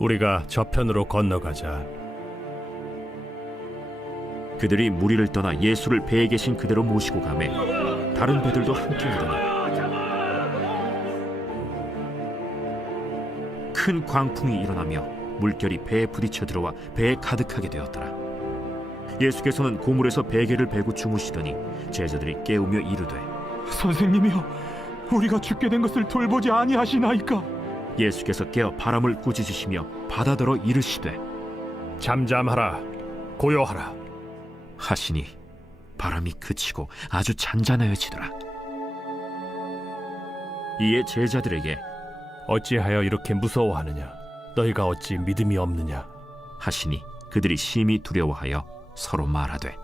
우리가 저편으로 건너가자. 그들이 무리를 떠나 예수를 배에 계신 그대로 모시고 가매 다른 배들도 함께 오더니 큰 광풍이 일어나며 물결이 배에 부딪혀 들어와 배에 가득하게 되었더라. 예수께서는 고물에서 베개를 베고 주무시더니 제자들이 깨우며 이르되 선생님이여, 우리가 죽게 된 것을 돌보지 아니하시나이까? 예수께서 깨어 바람을 꾸짖으시며 바다더러 이르시되 잠잠하라, 고요하라. 하시니 바람이 그치고 아주 잔잔하여지더라. 이에 제자들에게 어찌하여 이렇게 무서워하느냐? 너희가 어찌 믿음이 없느냐? 하시니 그들이 심히 두려워하여 서로 말하되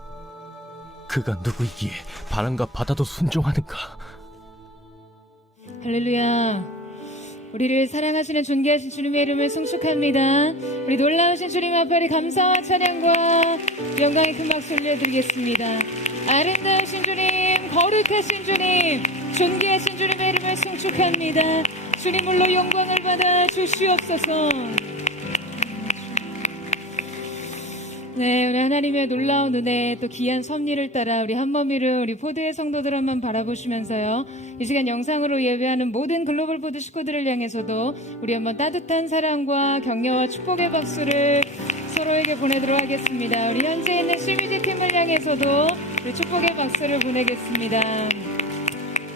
그가 누구이기에 바람과 바다도 순종하는가? 할렐루야. 우리를 사랑하시는 존귀하신 주님의 이름을 송축합니다. 우리 놀라우신 주님 앞에 감사와 찬양과 영광의 큰 박수 올려드리겠습니다. 아름다우신 주님, 거룩하신 주님, 존귀하신 주님의 이름을 송축합니다. 주님으로 영광을 받아 주시옵소서. 네, 우리 하나님의 놀라운 은혜, 또 귀한 섭리를 따라 우리 한머미를 우리 포드의 성도들 한번 바라보시면서요, 이 시간 영상으로 예배하는 모든 글로벌 포드 식구들을 향해서도 우리 한번 따뜻한 사랑과 격려와 축복의 박수를 서로에게 보내도록 하겠습니다. 우리 현재 있는 CBG 팀을 향해서도 우리 축복의 박수를 보내겠습니다.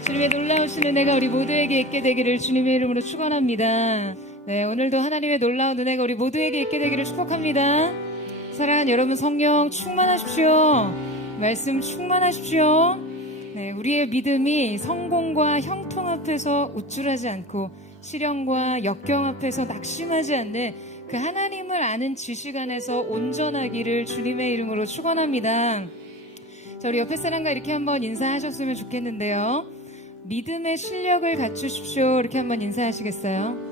주님의 놀라우신 은혜가 우리 모두에게 있게 되기를 주님의 이름으로 축원합니다. 네, 오늘도 하나님의 놀라운 은혜가 우리 모두에게 있게 되기를 축복합니다. 사랑하는 여러분, 성령 충만하십시오. 말씀 충만하십시오. 네, 우리의 믿음이 성공과 형통 앞에서 우쭐하지 않고 시련과 역경 앞에서 낙심하지 않는 그 하나님을 아는 지식 안에서 온전하기를 주님의 이름으로 축원합니다. 자, 우리 옆에 사람과 이렇게 한번 인사하셨으면 좋겠는데요. 믿음의 실력을 갖추십시오. 이렇게 한번 인사하시겠어요?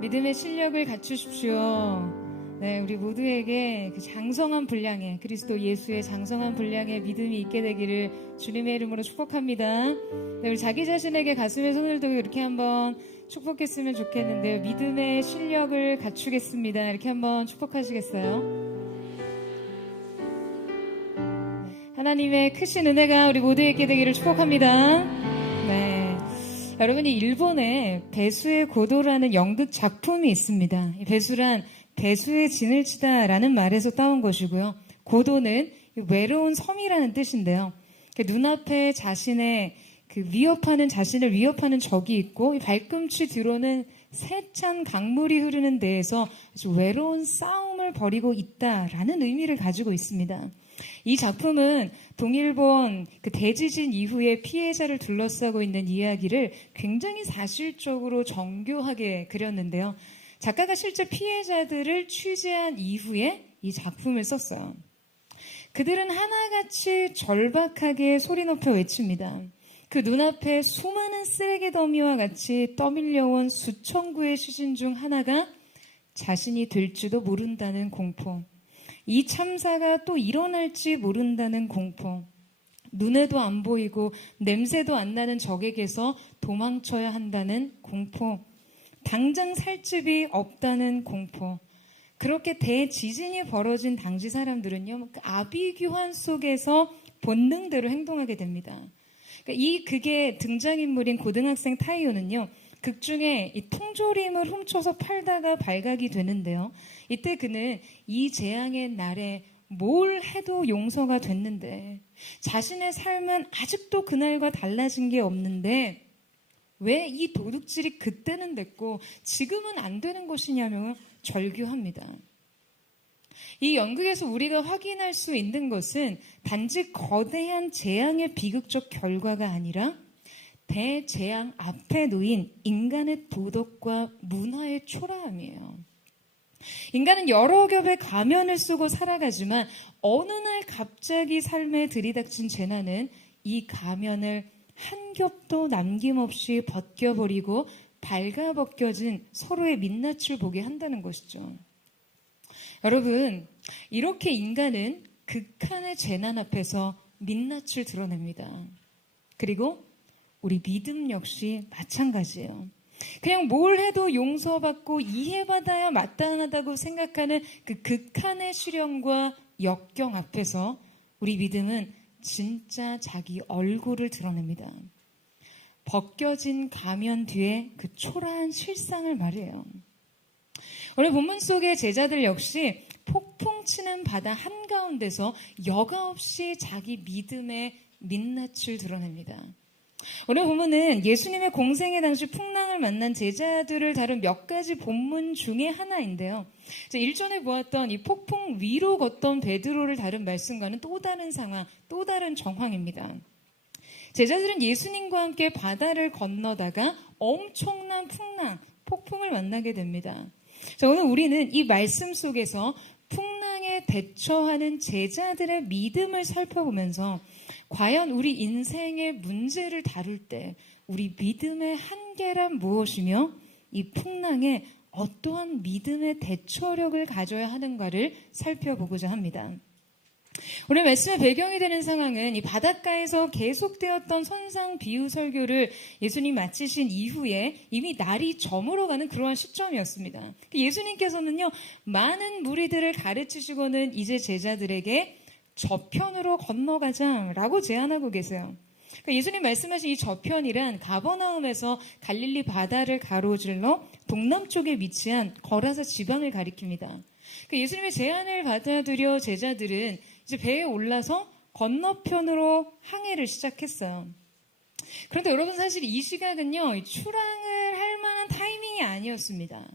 믿음의 실력을 갖추십시오. 네, 우리 모두에게 그 장성한 분량의 그리스도 예수의 장성한 분량의 믿음이 있게 되기를 주님의 이름으로 축복합니다. 네, 우리 자기 자신에게 가슴에 손을 두고 이렇게 한번 축복했으면 좋겠는데요. 믿음의 실력을 갖추겠습니다. 이렇게 한번 축복하시겠어요? 하나님의 크신 은혜가 우리 모두에게 있게 되기를 축복합니다. 네. 여러분이 일본에 배수의 고도라는 연극 작품이 있습니다. 배수란 배수의 진을 치다라는 말에서 따온 것이고요. 고도는 외로운 섬이라는 뜻인데요. 눈앞에 자신을 위협하는 적이 있고 발꿈치 뒤로는 세찬 강물이 흐르는 데에서 아주 외로운 싸움을 벌이고 있다라는 의미를 가지고 있습니다. 이 작품은 동일본 그 대지진 이후에 피해자를 둘러싸고 있는 이야기를 굉장히 사실적으로 정교하게 그렸는데요. 작가가 실제 피해자들을 취재한 이후에 이 작품을 썼어요. 그들은 하나같이 절박하게 소리 높여 외칩니다. 그 눈앞에 수많은 쓰레기 더미와 같이 떠밀려온 수천 구의 시신 중 하나가 자신이 될지도 모른다는 공포. 이 참사가 또 일어날지 모른다는 공포. 눈에도 안 보이고 냄새도 안 나는 적에게서 도망쳐야 한다는 공포. 당장 살 집이 없다는 공포. 그렇게 대지진이 벌어진 당시 사람들은요, 그 아비규환 속에서 본능대로 행동하게 됩니다. 그게 등장인물인 고등학생 타이오는요, 극중에 이 통조림을 훔쳐서 팔다가 발각이 되는데요. 이때 그는 이 재앙의 날에 뭘 해도 용서가 됐는데 자신의 삶은 아직도 그날과 달라진 게 없는데 왜 이 도둑질이 그때는 됐고 지금은 안 되는 것이냐며 절규합니다. 이 연극에서 우리가 확인할 수 있는 것은 단지 거대한 재앙의 비극적 결과가 아니라 대재앙 앞에 놓인 인간의 도덕과 문화의 초라함이에요. 인간은 여러 겹의 가면을 쓰고 살아가지만 어느 날 갑자기 삶에 들이닥친 재난은 이 가면을 한 겹도 남김없이 벗겨버리고 발가벗겨진 서로의 민낯을 보게 한다는 것이죠. 여러분, 이렇게 인간은 극한의 재난 앞에서 민낯을 드러냅니다. 그리고 우리 믿음 역시 마찬가지예요. 그냥 뭘 해도 용서받고 이해받아야 마땅하다고 생각하는 그 극한의 시련과 역경 앞에서 우리 믿음은 진짜 자기 얼굴을 드러냅니다. 벗겨진 가면 뒤에 그 초라한 실상을 말해요. 오늘 본문 속의 제자들 역시 폭풍 치는 바다 한가운데서 여과 없이 자기 믿음의 민낯을 드러냅니다. 오늘 본문은 예수님의 공생애 당시 풍랑을 만난 제자들을 다룬 몇 가지 본문 중에 하나인데요. 일전에 보았던 이 폭풍 위로 걷던 베드로를 다룬 말씀과는 또 다른 상황, 또 다른 정황입니다. 제자들은 예수님과 함께 바다를 건너다가 엄청난 풍랑, 폭풍을 만나게 됩니다. 자, 오늘 우리는 이 말씀 속에서 풍랑에 대처하는 제자들의 믿음을 살펴보면서 과연 우리 인생의 문제를 다룰 때 우리 믿음의 한계란 무엇이며 이 풍랑에 어떠한 믿음의 대처력을 가져야 하는가를 살펴보고자 합니다. 오늘 말씀의 배경이 되는 상황은 이 바닷가에서 계속되었던 선상 비유 설교를 예수님 마치신 이후에 이미 날이 저물어가는 그러한 시점이었습니다. 예수님께서는요, 많은 무리들을 가르치시고는 이제 제자들에게 저편으로 건너가자라고 제안하고 계세요. 예수님 말씀하신 이 저편이란 가버나움에서 갈릴리 바다를 가로질러 동남쪽에 위치한 거라사 지방을 가리킵니다. 예수님의 제안을 받아들여 제자들은 이제 배에 올라서 건너편으로 항해를 시작했어요. 그런데 여러분, 사실 이 시각은요, 출항을 할 만한 타이밍이 아니었습니다.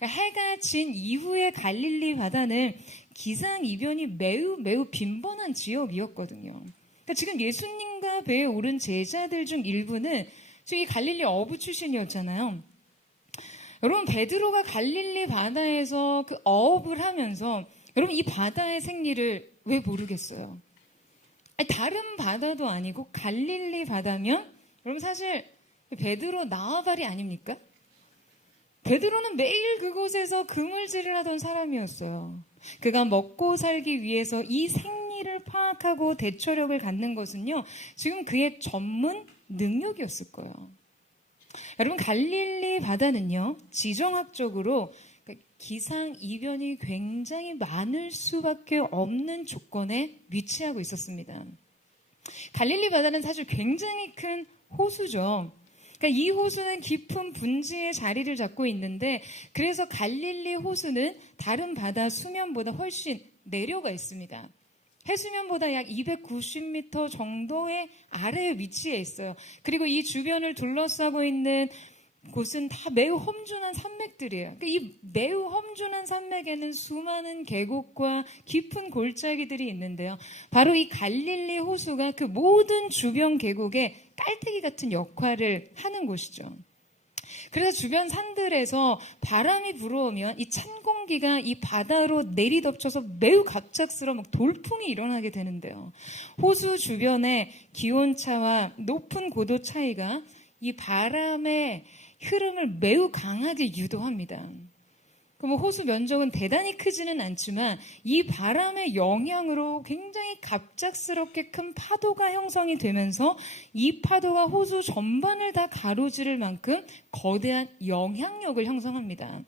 해가 진 이후에 갈릴리 바다는 기상이변이 매우 빈번한 지역이었거든요. 지금 예수님과 배에 오른 제자들 중 일부는 지금 이 갈릴리 어부 출신이었잖아요. 여러분, 베드로가 갈릴리 바다에서 그 어업을 하면서 여러분, 이 바다의 생리를 왜 모르겠어요? 다른 바다도 아니고 갈릴리 바다면 여러분, 사실 베드로 나와바리 아닙니까? 베드로는 매일 그곳에서 그물질을 하던 사람이었어요. 그가 먹고 살기 위해서 이 생리를 파악하고 대처력을 갖는 것은요, 지금 그의 전문 능력이었을 거예요. 여러분, 갈릴리 바다는요, 지정학적으로 기상이변이 굉장히 많을 수밖에 없는 조건에 위치하고 있었습니다. 갈릴리 바다는 사실 굉장히 큰 호수죠. 이 호수는 깊은 분지에 자리를 잡고 있는데, 그래서 갈릴리 호수는 다른 바다 수면보다 훨씬 내려가 있습니다. 해수면보다 약 290m 정도의 아래에 위치해 있어요. 그리고 이 주변을 둘러싸고 있는 곳은 다 매우 험준한 산맥들이에요. 이 매우 험준한 산맥에는 수많은 계곡과 깊은 골짜기들이 있는데요. 바로 이 갈릴리 호수가 그 모든 주변 계곡에 깔때기 같은 역할을 하는 곳이죠. 그래서 주변 산들에서 바람이 불어오면 이 찬 공기가 이 바다로 내리덮쳐서 매우 갑작스러운 돌풍이 일어나게 되는데요. 호수 주변의 기온차와 높은 고도 차이가 이 바람의 흐름을 매우 강하게 유도합니다. 호수 면적은 대단히 크지는 않지만 이 바람의 영향으로 굉장히 갑작스럽게 큰 파도가 형성이 되면서 이 파도가 호수 전반을 다 가로지를 만큼 거대한 영향력을 형성합니다.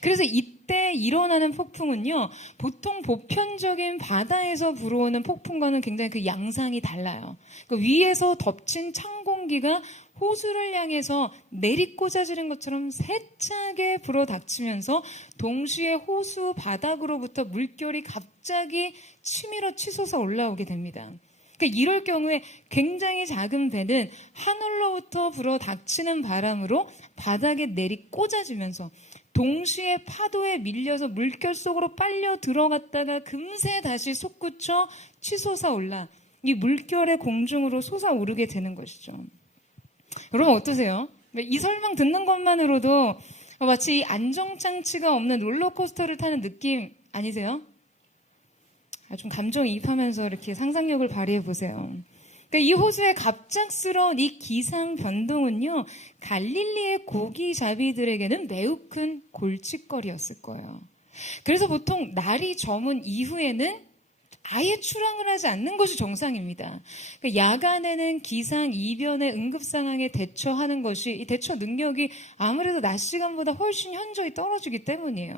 그래서 이때 일어나는 폭풍은요, 보통 보편적인 바다에서 불어오는 폭풍과는 굉장히 그 양상이 달라요. 위에서 덮친 찬 공기가 호수를 향해서 내리꽂아지는 것처럼 세차게 불어닥치면서 동시에 호수 바닥으로부터 물결이 갑자기 치밀어 치솟아 올라오게 됩니다. 이럴 경우에 굉장히 작은 배는 하늘로부터 불어닥치는 바람으로 바닥에 내리꽂아지면서 동시에 파도에 밀려서 물결 속으로 빨려 들어갔다가 금세 다시 솟구쳐 치솟아 올라 이 물결의 공중으로 솟아오르게 되는 것이죠. 여러분, 어떠세요? 이 설명 듣는 것만으로도 마치 이 안정장치가 없는 롤러코스터를 타는 느낌 아니세요? 좀 감정이입하면서 이렇게 상상력을 발휘해 보세요. 이 호수의 갑작스러운 이 기상 변동은요, 갈릴리의 고기잡이들에게는 매우 큰 골칫거리였을 거예요. 그래서 보통 날이 저문 이후에는 아예 출항을 하지 않는 것이 정상입니다. 그러니까 야간에는 기상, 이변의 응급 상황에 대처하는 것이 이 대처 능력이 아무래도 낮 시간보다 훨씬 현저히 떨어지기 때문이에요.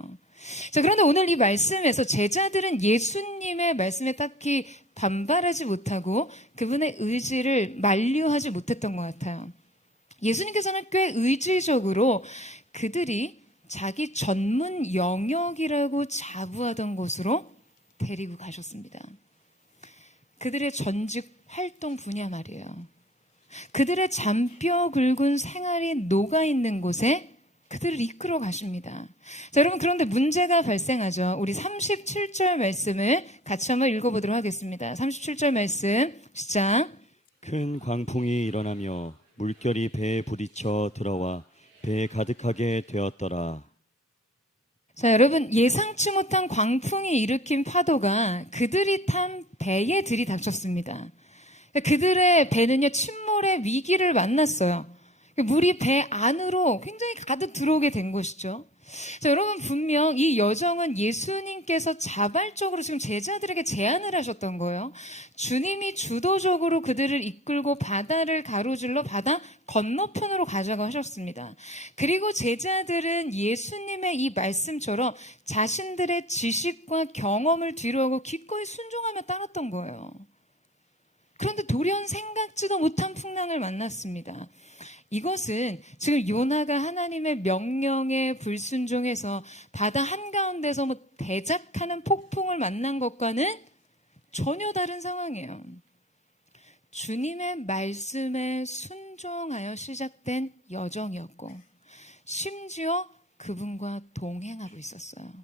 자, 그런데 오늘 이 말씀에서 제자들은 예수님의 말씀에 딱히 반발하지 못하고 그분의 의지를 만류하지 못했던 것 같아요. 예수님께서는 꽤 의지적으로 그들이 자기 전문 영역이라고 자부하던 곳으로 데리고 가셨습니다. 그들의 전직 활동 분야 말이에요. 그들의 잔뼈 굵은 생활이 녹아있는 곳에 그들을 이끌어 가십니다. 자, 여러분, 그런데 문제가 발생하죠. 우리 37절 말씀을 같이 한번 읽어보도록 하겠습니다. 37절 말씀 시작. 큰 광풍이 일어나며 물결이 배에 부딪혀 들어와 배에 가득하게 되었더라. 자, 여러분, 예상치 못한 광풍이 일으킨 파도가 그들이 탄 배에 들이닥쳤습니다. 그들의 배는요, 침몰의 위기를 만났어요. 물이 배 안으로 굉장히 가득 들어오게 된 것이죠. 자, 여러분, 분명 이 여정은 예수님께서 자발적으로 지금 제자들에게 제안을 하셨던 거예요. 주님이 주도적으로 그들을 이끌고 바다를 가로질러 바다 건너편으로 가자고 하셨습니다. 그리고 제자들은 예수님의 이 말씀처럼 자신들의 지식과 경험을 뒤로하고 기꺼이 순종하며 따랐던 거예요. 그런데 돌연 생각지도 못한 풍랑을 만났습니다. 이것은 지금 요나가 하나님의 명령에 불순종해서 바다 한가운데서 대작하는 폭풍을 만난 것과는 전혀 다른 상황이에요. 주님의 말씀에 순종하여 시작된 여정이었고 심지어 그분과 동행하고 있었어요.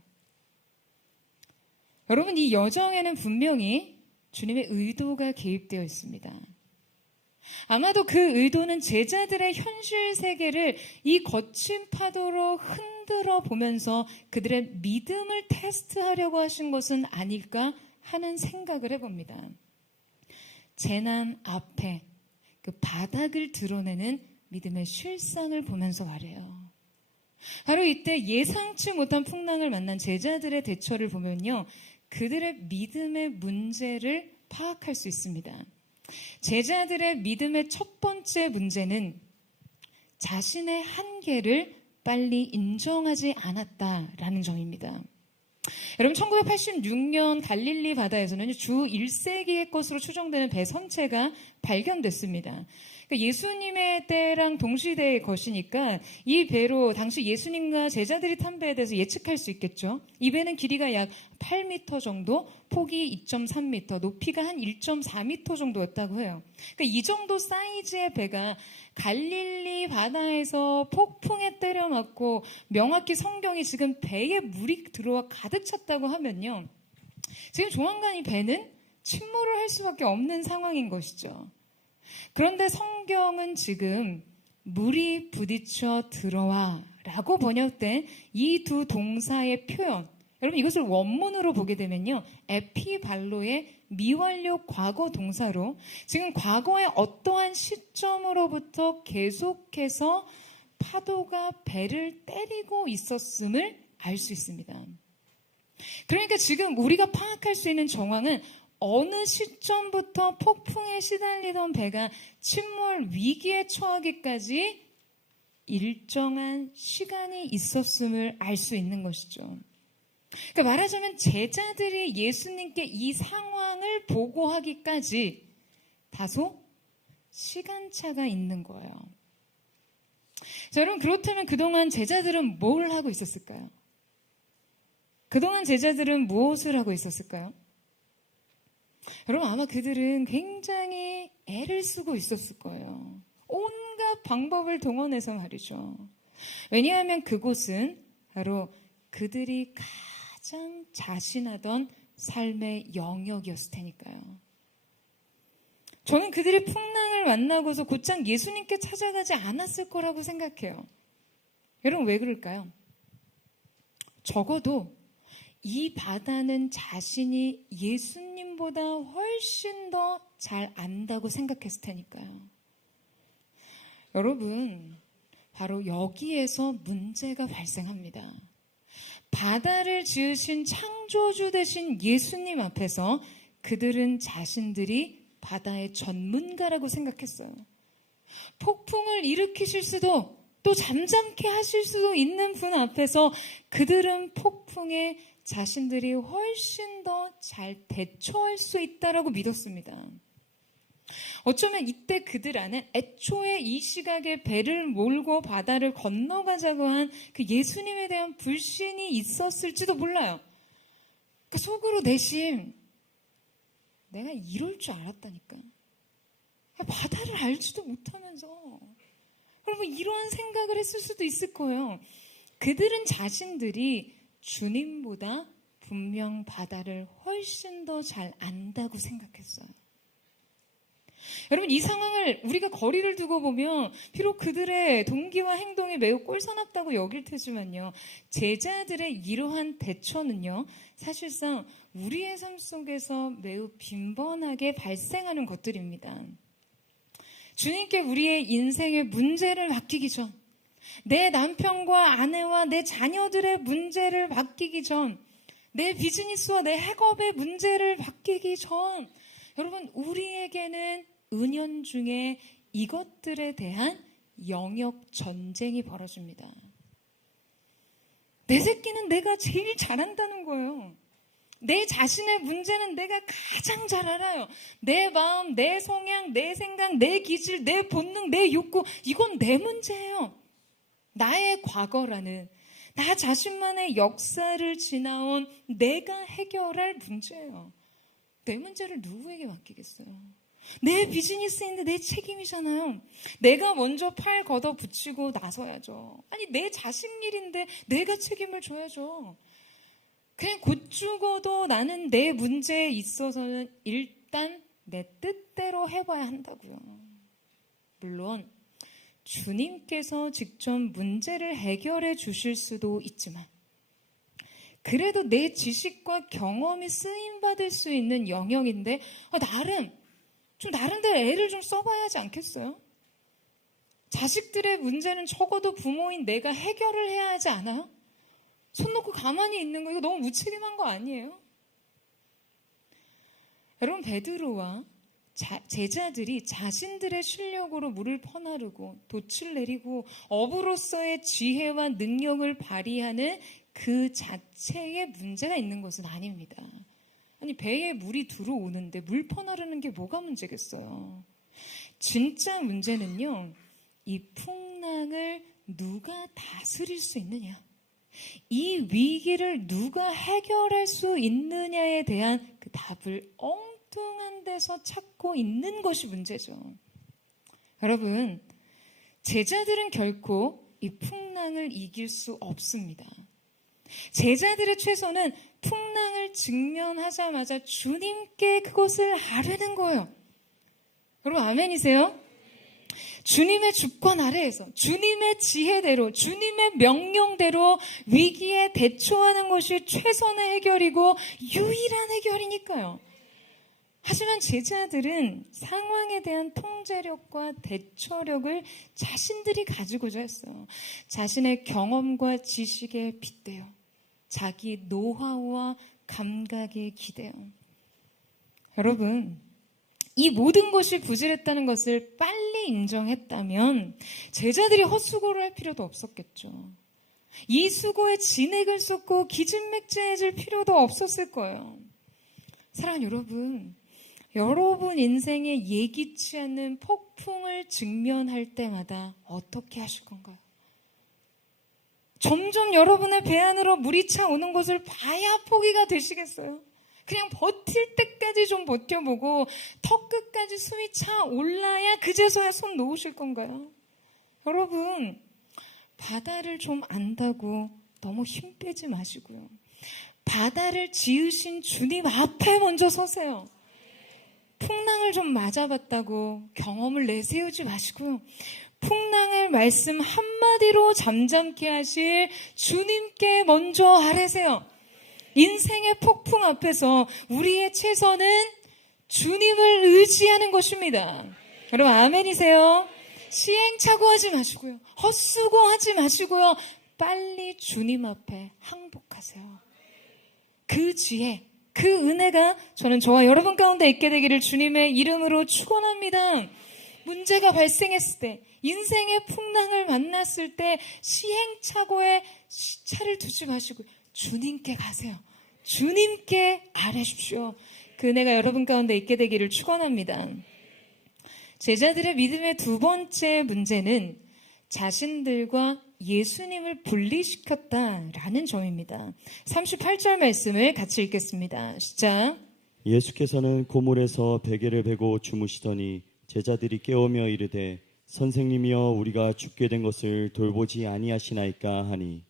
여러분, 이 여정에는 분명히 주님의 의도가 개입되어 있습니다. 아마도 그 의도는 제자들의 현실 세계를 이 거친 파도로 흔들어 보면서 그들의 믿음을 테스트하려고 하신 것은 아닐까 하는 생각을 해봅니다. 재난 앞에 그 바닥을 드러내는 믿음의 실상을 보면서 말해요. 바로 이때 예상치 못한 풍랑을 만난 제자들의 대처를 보면요, 그들의 믿음의 문제를 파악할 수 있습니다. 제자들의 믿음의 첫 번째 문제는 자신의 한계를 빨리 인정하지 않았다라는 점입니다. 여러분, 1986년 갈릴리 바다에서는 주 1세기의 것으로 추정되는 배 선체가 발견됐습니다. 그러니까 예수님의 때랑 동시대의 것이니까 이 배로 당시 예수님과 제자들이 탄 배에 대해서 예측할 수 있겠죠. 이 배는 길이가 약 8m 정도, 폭이 2.3m, 높이가 한 1.4m 정도였다고 해요. 그러니까 이 정도 사이즈의 배가 갈릴리 바다에서 폭풍에 때려맞고 명확히 성경이 지금 배에 물이 들어와 가득 찼다고 하면요, 지금 조만간 이 배는 침몰을 할 수밖에 없는 상황인 것이죠. 그런데 성경은 지금 물이 부딪혀 들어와 라고 번역된 이 두 동사의 표현, 여러분 이것을 원문으로 보게 되면요, 에피발로의 미완료 과거 동사로 지금 과거의 어떠한 시점으로부터 계속해서 파도가 배를 때리고 있었음을 알 수 있습니다. 그러니까 지금 우리가 파악할 수 있는 정황은 어느 시점부터 폭풍에 시달리던 배가 침몰 위기에 처하기까지 일정한 시간이 있었음을 알 수 있는 것이죠. 그러니까 말하자면 제자들이 예수님께 이 상황을 보고하기까지 다소 시간차가 있는 거예요. 자, 여러분, 그렇다면 그동안 제자들은 뭘 하고 있었을까요? 그동안 제자들은 무엇을 하고 있었을까요? 여러분, 아마 그들은 굉장히 애를 쓰고 있었을 거예요. 온갖 방법을 동원해서 말이죠. 왜냐하면 그곳은 바로 그들이 가장 자신하던 삶의 영역이었을 테니까요. 저는 그들이 풍랑을 만나고서 곧장 예수님께 찾아가지 않았을 거라고 생각해요. 여러분, 왜 그럴까요? 적어도 이 바다는 자신이 예수님보다 훨씬 더 잘 안다고 생각했을 테니까요. 여러분, 바로 여기에서 문제가 발생합니다. 바다를 지으신 창조주 되신 예수님 앞에서 그들은 자신들이 바다의 전문가라고 생각했어요. 폭풍을 일으키실 수도 또 잠잠케 하실 수도 있는 분 앞에서 그들은 폭풍에 자신들이 훨씬 더 잘 대처할 수 있다라고 믿었습니다. 어쩌면 이때 그들 안에 애초에 이 시각에 배를 몰고 바다를 건너가자고 한 그 예수님에 대한 불신이 있었을지도 몰라요. 그러니까 속으로 내심 내가 이럴 줄 알았다니까. 바다를 알지도 못하면서. 여러분 이러한 생각을 했을 수도 있을 거예요. 그들은 자신들이 주님보다 분명 바다를 훨씬 더 잘 안다고 생각했어요. 여러분 이 상황을 우리가 거리를 두고 보면 비록 그들의 동기와 행동이 매우 꼴사납다고 여길 테지만요. 제자들의 이러한 대처는요. 사실상 우리의 삶 속에서 매우 빈번하게 발생하는 것들입니다. 주님께 우리의 인생의 문제를 맡기기 전, 내 남편과 아내와 내 자녀들의 문제를 맡기기 전, 내 비즈니스와 내 학업의 문제를 맡기기 전, 여러분 우리에게는 은연중에 이것들에 대한 영역 전쟁이 벌어집니다. 내 새끼는 내가 제일 잘한다는 거예요. 내 자신의 문제는 내가 가장 잘 알아요. 내 마음, 내 성향, 내 생각, 내 기질, 내 본능, 내 욕구, 이건 내 문제예요. 나의 과거라는 나 자신만의 역사를 지나온 내가 해결할 문제예요. 내 문제를 누구에게 맡기겠어요? 내 비즈니스인데 내 책임이잖아요. 내가 먼저 팔 걷어 붙이고 나서야죠. 아니 내 자식 일인데 내가 책임을 져야죠. 그냥 곧 죽어도 나는 내 문제에 있어서는 일단 내 뜻대로 해봐야 한다고요. 물론 주님께서 직접 문제를 해결해 주실 수도 있지만 그래도 내 지식과 경험이 쓰임받을 수 있는 영역인데 나름대로 애를 좀 써봐야 하지 않겠어요? 자식들의 문제는 적어도 부모인 내가 해결을 해야 하지 않아요? 손 놓고 가만히 있는 거 이거 너무 무책임한 거 아니에요? 여러분 베드로와 제자들이 자신들의 실력으로 물을 퍼나르고 돛을 내리고 어부로서의 지혜와 능력을 발휘하는 그 자체에 문제가 있는 것은 아닙니다. 아니 배에 물이 들어오는데 물 퍼나르는 게 뭐가 문제겠어요? 진짜 문제는요. 이 풍랑을 누가 다스릴 수 있느냐? 이 위기를 누가 해결할 수 있느냐에 대한 그 답을 엉뚱한 데서 찾고 있는 것이 문제죠. 여러분, 제자들은 결코 이 풍랑을 이길 수 없습니다. 제자들의 최선은 풍랑을 직면하자마자 주님께 그것을 아뢰는 거예요. 여러분 아멘이세요? 주님의 주권 아래에서 주님의 지혜대로 주님의 명령대로 위기에 대처하는 것이 최선의 해결이고 유일한 해결이니까요. 하지만 제자들은 상황에 대한 통제력과 대처력을 자신들이 가지고자 했어요. 자신의 경험과 지식에 빗대어 자기 노하우와 감각에 기대어. 여러분 이 모든 것이 부실했다는 것을 빨리 인정했다면 제자들이 헛수고를 할 필요도 없었겠죠. 이 수고에 진액을 쏟고 기진맥진해질 필요도 없었을 거예요. 사랑하는 여러분 인생에 예기치 않는 폭풍을 직면할 때마다 어떻게 하실 건가요? 점점 여러분의 배 안으로 물이 차오는 것을 봐야 포기가 되시겠어요? 그냥 버틸 때까지 좀 버텨보고 턱 끝까지 숨이 차 올라야 그제서야 손 놓으실 건가요? 여러분 바다를 좀 안다고 너무 힘 빼지 마시고요. 바다를 지으신 주님 앞에 먼저 서세요. 풍랑을 좀 맞아봤다고 경험을 내세우지 마시고요. 풍랑의 말씀 한마디로 잠잠케 하실 주님께 먼저 아뢰세요. 인생의 폭풍 앞에서 우리의 최선은 주님을 의지하는 것입니다. 여러분 아멘이세요? 시행착오하지 마시고요. 헛수고하지 마시고요. 빨리 주님 앞에 항복하세요. 그 지혜, 그 은혜가 저는 저와 여러분 가운데 있게 되기를 주님의 이름으로 축원합니다. 문제가 발생했을 때, 인생의 풍랑을 만났을 때 시행착오에 차를 두지 마시고 주님께 가세요. 주님께 아뢰십시오. 그 은혜가 여러분 가운데 있게 되기를 축원합니다. 제자들의 믿음의 두 번째 문제는 자신들과 예수님을 분리시켰다라는 점입니다. 38절 말씀을 같이 읽겠습니다. 시작. 예수께서는 고물에서 베개를 베고 주무시더니 제자들이 깨우며 이르되 선생님이여 우리가 죽게 된 것을 돌보지 아니하시나이까 하니.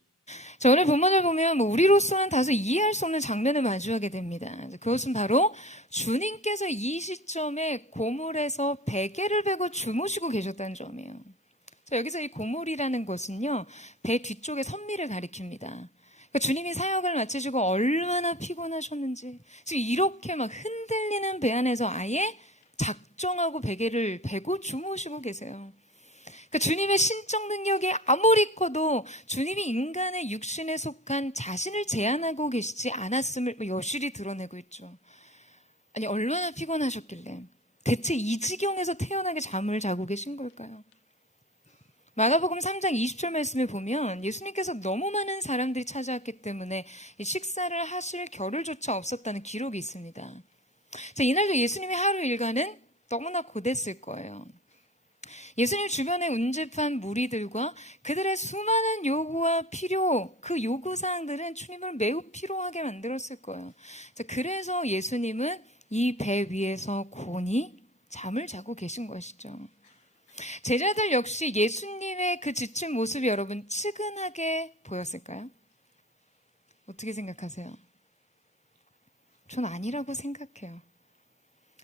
자, 오늘 본문을 보면 우리로서는 다소 이해할 수 없는 장면을 마주하게 됩니다. 그것은 바로 주님께서 이 시점에 고물에서 베개를 베고 주무시고 계셨다는 점이에요. 자, 여기서 이 고물이라는 것은요, 배 뒤쪽의 선미를 가리킵니다. 그러니까 주님이 사역을 마치시고 얼마나 피곤하셨는지, 지금 이렇게 막 흔들리는 배 안에서 아예 작정하고 베개를 베고 주무시고 계세요. 그러니까 주님의 신적 능력이 아무리 커도 주님이 인간의 육신에 속한 자신을 제한하고 계시지 않았음을 여실히 드러내고 있죠. 아니, 얼마나 피곤하셨길래 대체 이 지경에서 태연하게 잠을 자고 계신 걸까요? 마가복음 3장 20절 말씀을 보면 예수님께서 너무 많은 사람들이 찾아왔기 때문에 식사를 하실 겨를조차 없었다는 기록이 있습니다. 자, 이날도 예수님의 하루 일과는 너무나 고됐을 거예요. 예수님 주변에 운집한 무리들과 그들의 수많은 요구와 필요, 그 요구사항들은 주님을 매우 피로하게 만들었을 거예요. 자, 그래서 예수님은 이 배 위에서 곤히 잠을 자고 계신 것이죠. 제자들 역시 예수님의 그 지친 모습이 여러분 측은하게 보였을까요? 어떻게 생각하세요? 전 아니라고 생각해요.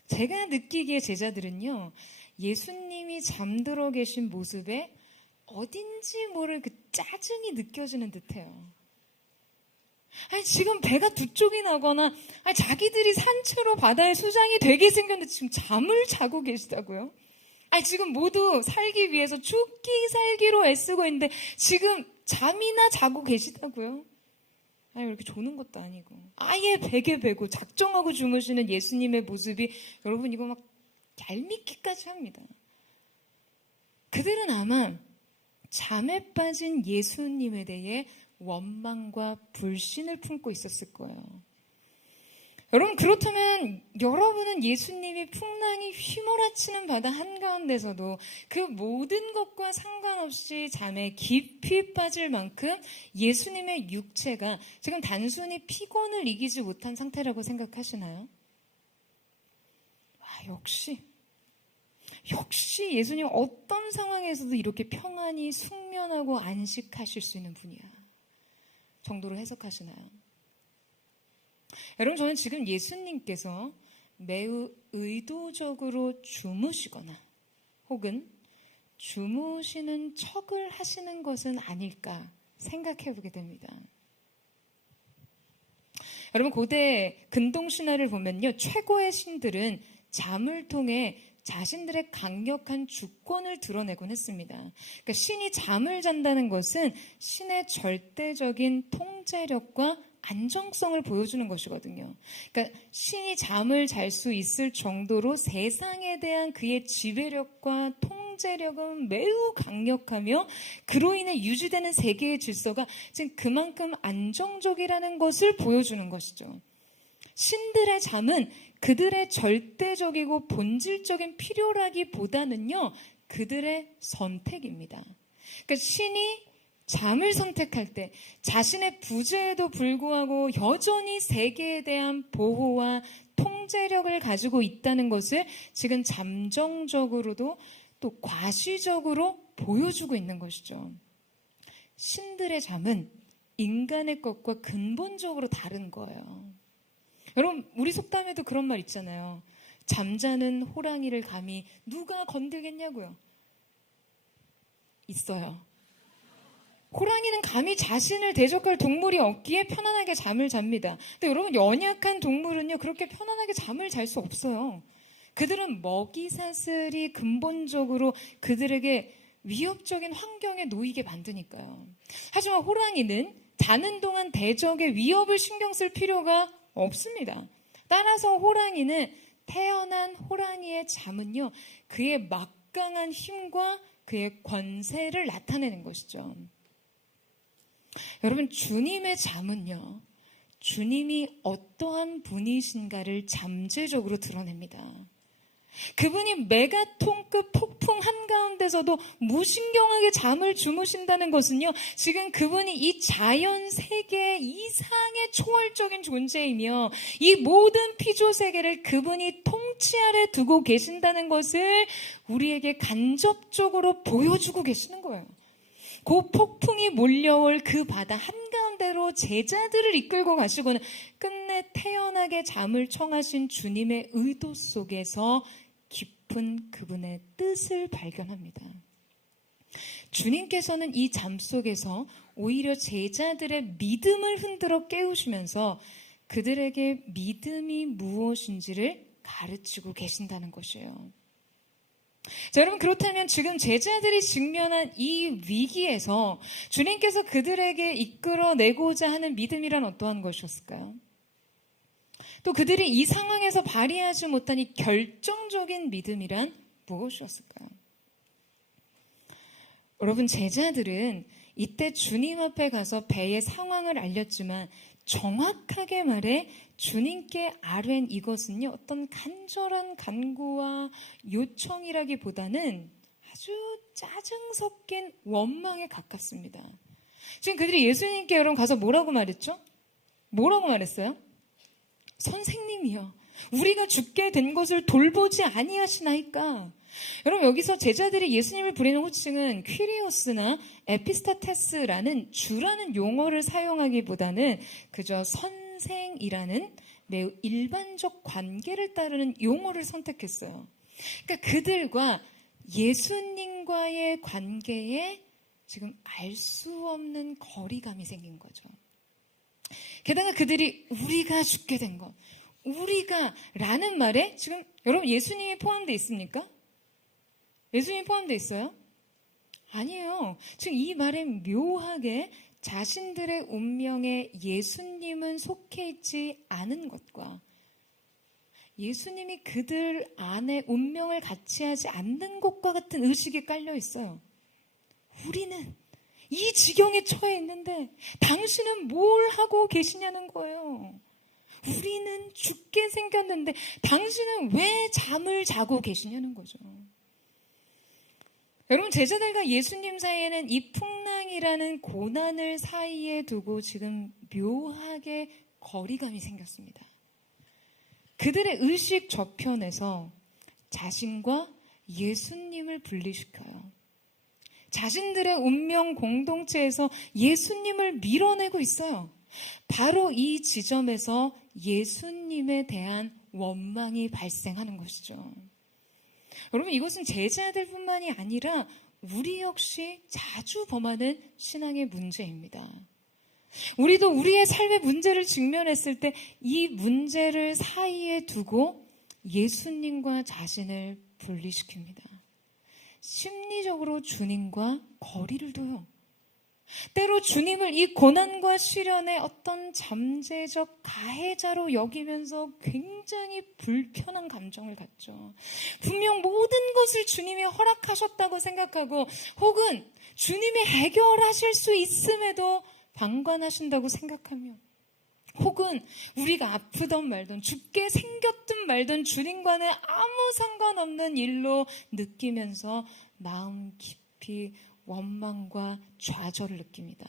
제가 느끼기에 제자들은요, 예수님이 잠들어 계신 모습에 어딘지 모를 그 짜증이 느껴지는 듯해요. 아니, 지금 배가 두 쪽이 나거나, 아니, 자기들이 산채로 바다의 수장이 되게 생겼는데 지금 잠을 자고 계시다고요? 아니, 지금 모두 살기 위해서 죽기 살기로 애쓰고 있는데 지금 잠이나 자고 계시다고요? 아니, 이렇게 조는 것도 아니고 아예 베개 베고 작정하고 주무시는 예수님의 모습이 여러분 이거 막 얄밉기까지 합니다. 그들은 아마 잠에 빠진 예수님에 대해 원망과 불신을 품고 있었을 거예요. 여러분, 그렇다면 여러분은 예수님이 풍랑이 휘몰아치는 바다 한가운데서도 그 모든 것과 상관없이 잠에 깊이 빠질 만큼 예수님의 육체가 지금 단순히 피곤을 이기지 못한 상태라고 생각하시나요? 역시 예수님 어떤 상황에서도 이렇게 평안히 숙면하고 안식하실 수 있는 분이야 정도로 해석하시나요? 여러분, 저는 지금 예수님께서 매우 의도적으로 주무시거나 혹은 주무시는 척을 하시는 것은 아닐까 생각해 보게 됩니다. 여러분, 고대 근동 신화를 보면요, 최고의 신들은 잠을 통해 자신들의 강력한 주권을 드러내곤 했습니다. 그러니까 신이 잠을 잔다는 것은 신의 절대적인 통제력과 안정성을 보여주는 것이거든요. 그러니까 신이 잠을 잘 수 있을 정도로 세상에 대한 그의 지배력과 통제력은 매우 강력하며 그로 인해 유지되는 세계의 질서가 지금 그만큼 안정적이라는 것을 보여주는 것이죠. 신들의 잠은 그들의 절대적이고 본질적인 필요라기보다는요, 그들의 선택입니다. 그러니까 신이 잠을 선택할 때 자신의 부재에도 불구하고 여전히 세계에 대한 보호와 통제력을 가지고 있다는 것을 지금 잠정적으로도 또 과시적으로 보여주고 있는 것이죠. 신들의 잠은 인간의 것과 근본적으로 다른 거예요. 여러분, 우리 속담에도 그런 말 있잖아요. 잠자는 호랑이를 감히 누가 건들겠냐고요. 있어요. 호랑이는 감히 자신을 대적할 동물이 없기에 편안하게 잠을 잡니다. 근데 여러분, 연약한 동물은요, 그렇게 편안하게 잠을 잘 수 없어요. 그들은 먹이 사슬이 근본적으로 그들에게 위협적인 환경에 놓이게 만드니까요. 하지만 호랑이는 자는 동안 대적의 위협을 신경 쓸 필요가 없습니다. 따라서 호랑이는 태어난 호랑이의 잠은요, 그의 막강한 힘과 그의 권세를 나타내는 것이죠. 여러분, 주님의 잠은요, 주님이 어떠한 분이신가를 잠재적으로 드러냅니다. 그분이 메가톤급 폭풍 한가운데서도 무신경하게 잠을 주무신다는 것은요, 지금 그분이 이 자연 세계 이상의 초월적인 존재이며 이 모든 피조 세계를 그분이 통치 아래 두고 계신다는 것을 우리에게 간접적으로 보여주고 계시는 거예요. 그 폭풍이 몰려올 그 바다 한가운데로 제자들을 이끌고 가시고는 끝내 태연하게 잠을 청하신 주님의 의도 속에서 깊은 그분의 뜻을 발견합니다. 주님께서는 이 잠 속에서 오히려 제자들의 믿음을 흔들어 깨우시면서 그들에게 믿음이 무엇인지를 가르치고 계신다는 것이에요. 자, 여러분, 그렇다면 지금 제자들이 직면한 이 위기에서 주님께서 그들에게 이끌어내고자 하는 믿음이란 어떠한 것이었을까요? 또 그들이 이 상황에서 발휘하지 못한 이 결정적인 믿음이란 무엇이었을까요? 여러분, 제자들은 이때 주님 앞에 가서 배의 상황을 알렸지만 정확하게 말해 주님께 아뢰는 이것은요, 어떤 간절한 간구와 요청이라기보다는 아주 짜증 섞인 원망에 가깝습니다. 지금 그들이 예수님께 여러분 가서 뭐라고 말했죠? 뭐라고 말했어요? 선생님이여, 우리가 죽게 된 것을 돌보지 아니하시나이까. 여러분, 여기서 제자들이 예수님을 부르는 호칭은 퀴리오스나 에피스타테스라는 주라는 용어를 사용하기보다는 그저 선생이라는 매우 일반적 관계를 따르는 용어를 선택했어요. 그러니까 그들과 예수님과의 관계에 지금 알 수 없는 거리감이 생긴 거죠. 게다가 그들이 우리가 죽게 된 것, 우리가 라는 말에 지금 여러분 예수님이 포함되어 있습니까? 예수님이 포함되어 있어요? 아니에요. 지금 이 말에 묘하게 자신들의 운명에 예수님은 속해 있지 않은 것과 예수님이 그들 안에 운명을 같이 하지 않는 것과 같은 의식이 깔려 있어요. 우리는 이 지경에 처해 있는데 당신은 뭘 하고 계시냐는 거예요. 우리는 죽게 생겼는데 당신은 왜 잠을 자고 계시냐는 거죠. 여러분, 제자들과 예수님 사이에는 이 풍랑이라는 고난을 사이에 두고 지금 묘하게 거리감이 생겼습니다. 그들의 의식 저편에서 자신과 예수님을 분리시켜요. 자신들의 운명 공동체에서 예수님을 밀어내고 있어요. 바로 이 지점에서 예수님에 대한 원망이 발생하는 것이죠. 여러분, 이것은 제자들뿐만이 아니라 우리 역시 자주 범하는 신앙의 문제입니다. 우리도 우리의 삶의 문제를 직면했을 때 이 문제를 사이에 두고 예수님과 자신을 분리시킵니다. 심리적으로 주님과 거리를 둬요. 때로 주님을 이 고난과 시련의 어떤 잠재적 가해자로 여기면서 굉장히 불편한 감정을 갖죠. 분명 모든 것을 주님이 허락하셨다고 생각하고 혹은 주님이 해결하실 수 있음에도 방관하신다고 생각하며 혹은 우리가 아프던 말던 죽게 생겼든 말든 주님과는 아무 상관없는 일로 느끼면서 마음 깊이 원망과 좌절을 느낍니다.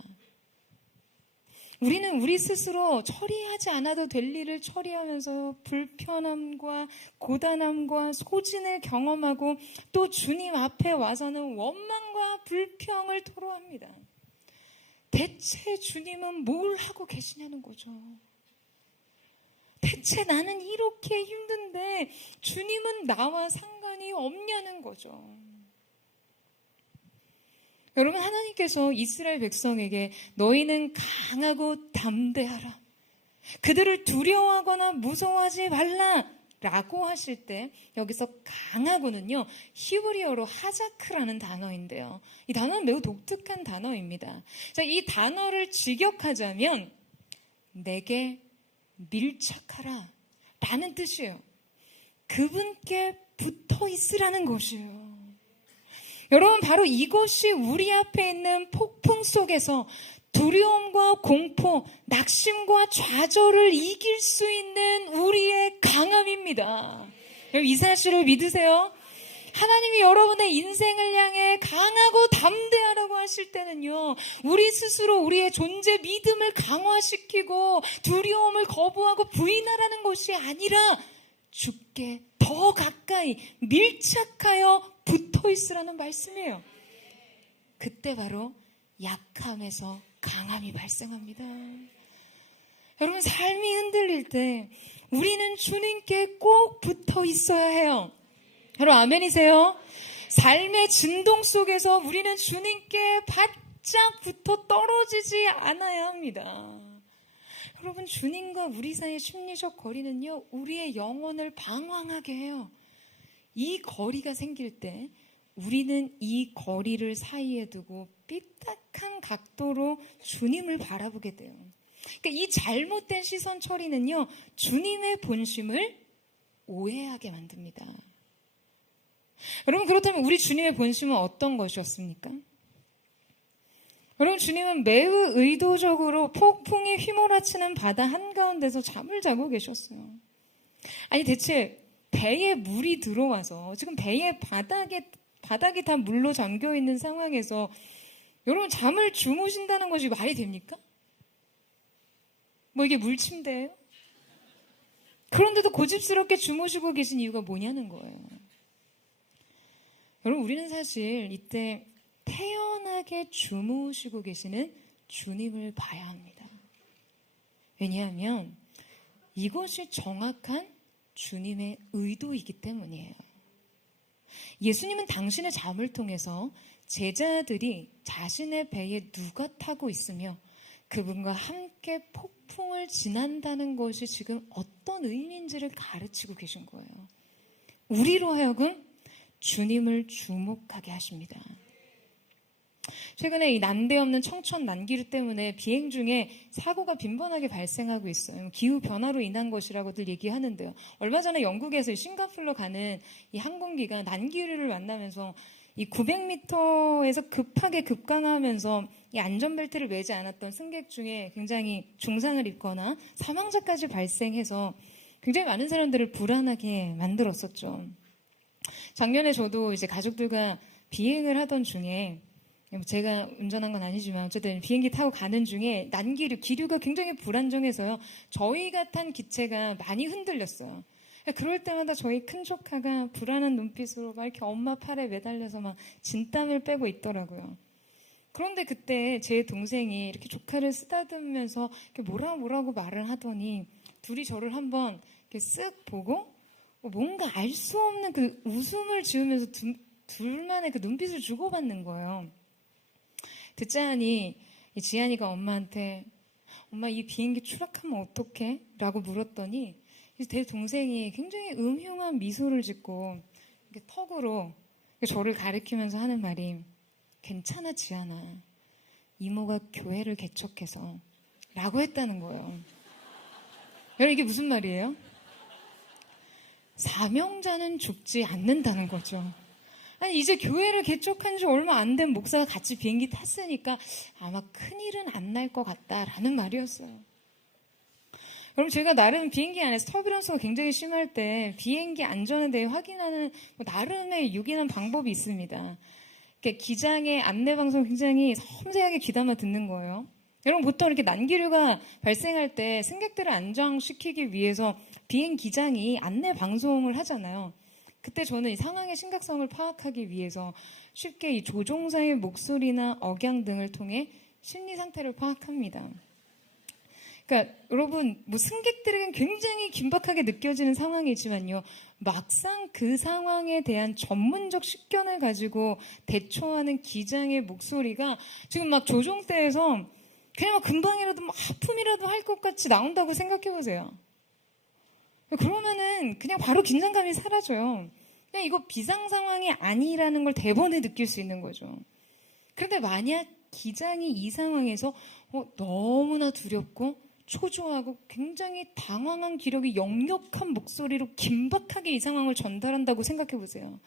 우리는 우리 스스로 처리하지 않아도 될 일을 처리하면서 불편함과 고단함과 소진을 경험하고 또 주님 앞에 와서는 원망과 불평을 토로합니다. 대체 주님은 뭘 하고 계시냐는 거죠. 대체 나는 이렇게 힘든데 주님은 나와 상관이 없냐는 거죠. 여러분, 하나님께서 이스라엘 백성에게 너희는 강하고 담대하라, 그들을 두려워하거나 무서워하지 말라 라고 하실 때 여기서 강하고는요, 히브리어로 하자크라는 단어인데요, 이 단어는 매우 독특한 단어입니다. 자, 이 단어를 직역하자면 내게 밀착하라 라는 뜻이에요. 그분께 붙어 있으라는 것이에요. 여러분, 바로 이것이 우리 앞에 있는 폭풍 속에서 두려움과 공포, 낙심과 좌절을 이길 수 있는 우리의 강함입니다. 여러분, 이 사실을 믿으세요? 하나님이 여러분의 인생을 향해 강하고 담대하라고 하실 때는요, 우리 스스로 우리의 존재 믿음을 강화시키고 두려움을 거부하고 부인하라는 것이 아니라 주께 더 가까이 밀착하여 붙어 있으라는 말씀이에요. 그때 바로 약함에서 강함이 발생합니다. 여러분, 삶이 흔들릴 때 우리는 주님께 꼭 붙어 있어야 해요. 여러분, 아멘이세요? 삶의 진동 속에서 우리는 주님께 바짝 붙어 떨어지지 않아야 합니다. 여러분, 주님과 우리 사이의 심리적 거리는요, 우리의 영혼을 방황하게 해요. 이 거리가 생길 때 우리는 이 거리를 사이에 두고 삐딱한 각도로 주님을 바라보게 돼요. 그러니까 이 잘못된 시선 처리는요, 주님의 본심을 오해하게 만듭니다. 여러분, 그렇다면 우리 주님의 본심은 어떤 것이었습니까? 여러분, 주님은 매우 의도적으로 폭풍이 휘몰아치는 바다 한가운데서 잠을 자고 계셨어요. 아니, 대체 배에 물이 들어와서 지금 배의 바닥이 다 물로 잠겨 있는 상황에서 여러분, 잠을 주무신다는 것이 말이 됩니까? 뭐 이게 물침대예요? 그런데도 고집스럽게 주무시고 계신 이유가 뭐냐는 거예요. 여러분, 우리는 사실 이때 태연하게 주무시고 계시는 주님을 봐야 합니다. 왜냐하면 이것이 정확한 주님의 의도이기 때문이에요. 예수님은 당신의 잠을 통해서 제자들이 자신의 배에 누가 타고 있으며 그분과 함께 폭풍을 지난다는 것이 지금 어떤 의미인지를 가르치고 계신 거예요. 우리로 하여금 주님을 주목하게 하십니다. 최근에 이 난데없는 청천 난기류 때문에 비행 중에 사고가 빈번하게 발생하고 있어요. 기후변화로 인한 것이라고들 얘기하는데요. 얼마 전에 영국에서 싱가포르로 가는 이 항공기가 난기류를 만나면서 이 900m에서 급하게 급강하면서 이 안전벨트를 매지 않았던 승객 중에 굉장히 중상을 입거나 사망자까지 발생해서 굉장히 많은 사람들을 불안하게 만들었었죠. 작년에 저도 이제 가족들과 비행을 하던 중에, 제가 운전한 건 아니지만 어쨌든 비행기 타고 가는 중에 기류가 굉장히 불안정해서요, 저희가 탄 기체가 많이 흔들렸어요. 그럴 때마다 저희 큰 조카가 불안한 눈빛으로 막 이렇게 엄마 팔에 매달려서 막 진땀을 빼고 있더라고요. 그런데 그때 제 동생이 이렇게 조카를 쓰다듬으면서 이렇게 뭐라고 말을 하더니 둘이 저를 한번 이렇게 쓱 보고 뭔가 알 수 없는 그 웃음을 지으면서 둘만의 그 눈빛을 주고받는 거예요. 듣자 하니 지한이가 엄마한테 엄마 이 비행기 추락하면 어떡해? 라고 물었더니 제 동생이 굉장히 음흉한 미소를 짓고 이렇게 턱으로 저를 가리키면서 하는 말이 괜찮아 지한아, 이모가 교회를 개척해서 라고 했다는 거예요. 여러분, 이게 무슨 말이에요? 사명자는 죽지 않는다는 거죠. 아니, 이제 교회를 개척한 지 얼마 안 된 목사가 같이 비행기 탔으니까 아마 큰일은 안 날 것 같다라는 말이었어요. 여러분, 제가 나름 비행기 안에서 터뷸런스가 굉장히 심할 때 비행기 안전에 대해 확인하는 나름의 유기한 방법이 있습니다. 기장의 안내 방송 굉장히 섬세하게 귀담아 듣는 거예요. 여러분, 보통 이렇게 난기류가 발생할 때 승객들을 안정시키기 위해서 비행 기장이 안내 방송을 하잖아요. 그때 저는 이 상황의 심각성을 파악하기 위해서 쉽게 이 조종사의 목소리나 억양 등을 통해 심리 상태를 파악합니다. 그러니까 여러분, 승객들에겐 굉장히 긴박하게 느껴지는 상황이지만요, 막상 그 상황에 대한 전문적 식견을 가지고 대처하는 기장의 목소리가 지금 막 조종대에서 그냥 금방이라도 하품이라도 할 것 같이 나온다고 생각해 보세요. 그러면은 그냥 바로 긴장감이 사라져요. 그냥 이거 비상 상황이 아니라는 걸 대번에 느낄 수 있는 거죠. 그런데 만약 기장이 이 상황에서 너무나 두렵고 초조하고 굉장히 당황한 기력이 역력한 목소리로 긴박하게 이 상황을 전달한다고 생각해 보세요.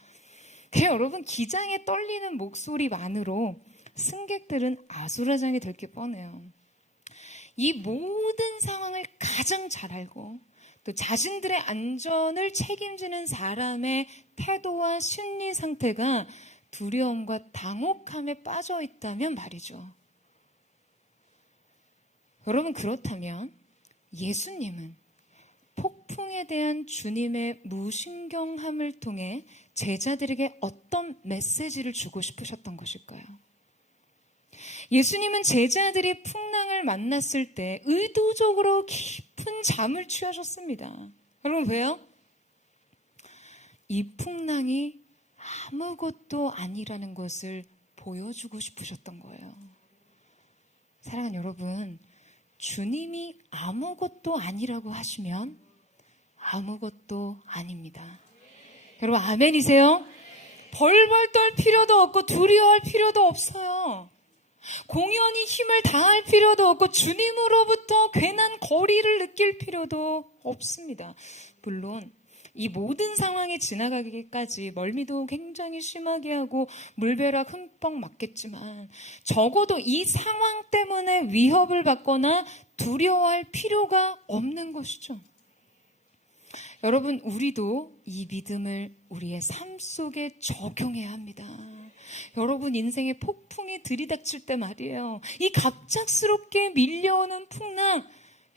그냥 여러분, 기장에 떨리는 목소리만으로 승객들은 아수라장이 될 게 뻔해요. 이 모든 상황을 가장 잘 알고 또 자신들의 안전을 책임지는 사람의 태도와 심리 상태가 두려움과 당혹함에 빠져 있다면 말이죠. 여러분, 그렇다면 예수님은 폭풍에 대한 주님의 무신경함을 통해 제자들에게 어떤 메시지를 주고 싶으셨던 것일까요? 예수님은 제자들이 풍랑을 만났을 때 의도적으로 깊은 잠을 취하셨습니다. 여러분, 왜요? 이 풍랑이 아무것도 아니라는 것을 보여주고 싶으셨던 거예요. 사랑하는 여러분, 주님이 아무것도 아니라고 하시면 아무것도 아닙니다. 여러분, 아멘이세요? 벌벌 떨 필요도 없고 두려워할 필요도 없어요. 공연히 힘을 다할 필요도 없고 주님으로부터 괜한 거리를 느낄 필요도 없습니다. 물론 이 모든 상황이 지나가기까지 멀미도 굉장히 심하게 하고 물벼락 흠뻑 맞겠지만 적어도 이 상황 때문에 위협을 받거나 두려워할 필요가 없는 것이죠. 여러분, 우리도 이 믿음을 우리의 삶 속에 적용해야 합니다. 여러분, 인생의 폭풍이 들이닥칠 때 말이에요. 이 갑작스럽게 밀려오는 풍랑,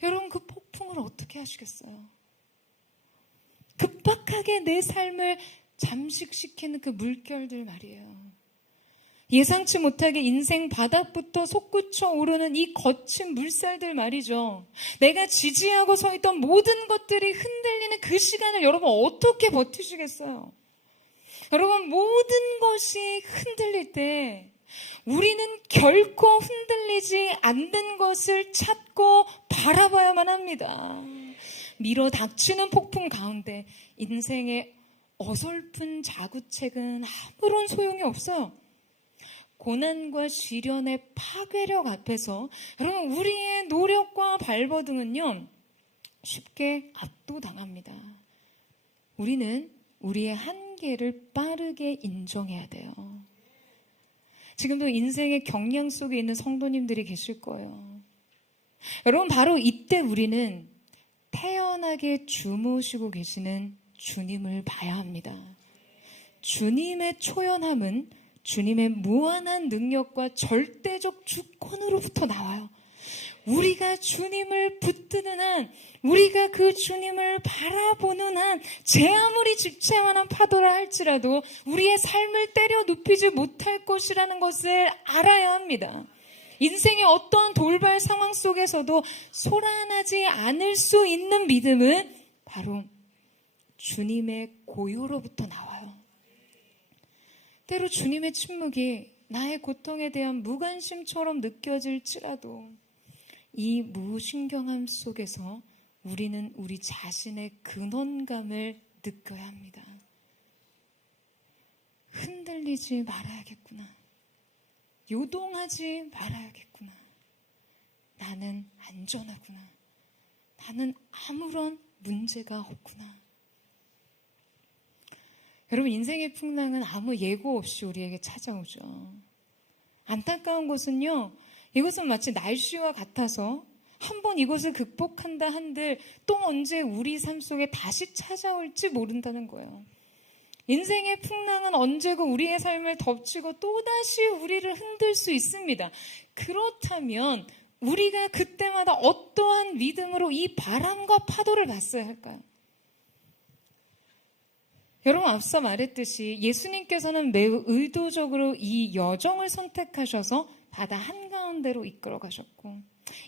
여러분 그 폭풍을 어떻게 하시겠어요? 급박하게 내 삶을 잠식시키는 그 물결들 말이에요. 예상치 못하게 인생 바닥부터 솟구쳐 오르는 이 거친 물살들 말이죠. 내가 지지하고 서 있던 모든 것들이 흔들리는 그 시간을 여러분 어떻게 버티시겠어요? 여러분, 모든 것이 흔들릴 때 우리는 결코 흔들리지 않는 것을 찾고 바라봐야만 합니다. 밀어 닥치는 폭풍 가운데 인생의 어설픈 자구책은 아무런 소용이 없어요. 고난과 시련의 파괴력 앞에서 여러분, 우리의 노력과 발버둥은요 쉽게 압도당합니다. 우리는 우리의 한계를 빠르게 인정해야 돼요. 지금도 인생의 경량 속에 있는 성도님들이 계실 거예요. 여러분, 바로 이때 우리는 태연하게 주무시고 계시는 주님을 봐야 합니다. 주님의 초연함은 주님의 무한한 능력과 절대적 주권으로부터 나와요. 우리가 주님을 붙드는 한, 우리가 그 주님을 바라보는 한, 제 아무리 집채만한 파도라 할지라도 우리의 삶을 때려 눕히지 못할 것이라는 것을 알아야 합니다. 인생의 어떠한 돌발 상황 속에서도 소란하지 않을 수 있는 믿음은 바로 주님의 고요로부터 나와요. 때로 주님의 침묵이 나의 고통에 대한 무관심처럼 느껴질지라도 이 무신경함 속에서 우리는 우리 자신의 근원감을 느껴야 합니다. 흔들리지 말아야겠구나. 요동하지 말아야겠구나. 나는 안전하구나. 나는 아무런 문제가 없구나. 여러분, 인생의 풍랑은 아무 예고 없이 우리에게 찾아오죠. 안타까운 것은요, 이것은 마치 날씨와 같아서 한번 이것을 극복한다 한들 또 언제 우리 삶 속에 다시 찾아올지 모른다는 거예요. 인생의 풍랑은 언제고 우리의 삶을 덮치고 또다시 우리를 흔들 수 있습니다. 그렇다면 우리가 그때마다 어떠한 믿음으로 이 바람과 파도를 봤어야 할까요? 여러분, 앞서 말했듯이 예수님께서는 매우 의도적으로 이 여정을 선택하셔서 바다 한가운데로 이끌어 가셨고,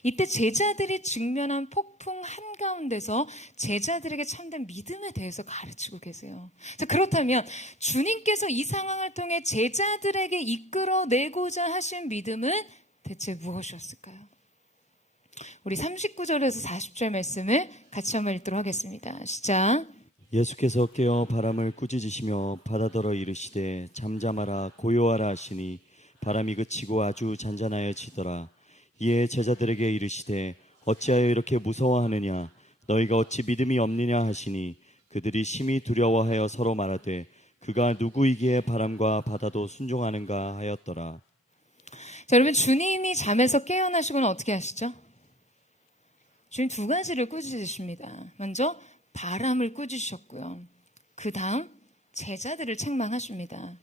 이때 제자들이 직면한 폭풍 한가운데서 제자들에게 참된 믿음에 대해서 가르치고 계세요. 자, 그렇다면 주님께서 이 상황을 통해 제자들에게 이끌어내고자 하신 믿음은 대체 무엇이었을까요? 우리 39절에서 40절 말씀을 같이 한번 읽도록 하겠습니다. 시작. 예수께서 깨어 바람을 꾸짖으시며 바다더러 이르시되 잠잠하라 고요하라 하시니 바람이 그치고 아주 잔잔하여지더라. 이에 제자들에게 이르시되 어찌하여 이렇게 무서워하느냐 너희가 어찌 믿음이 없느냐 하시니 그들이 심히 두려워하여 서로 말하되 그가 누구이기에 바람과 바다도 순종하는가 하였더라. 자, 여러분, 주님이 잠에서 깨어나시고는 어떻게 하시죠? 주님 두 가지를 꾸짖으십니다. 먼저 바람을 꾸짖으셨고요. 그 다음 제자들을 책망하십니다.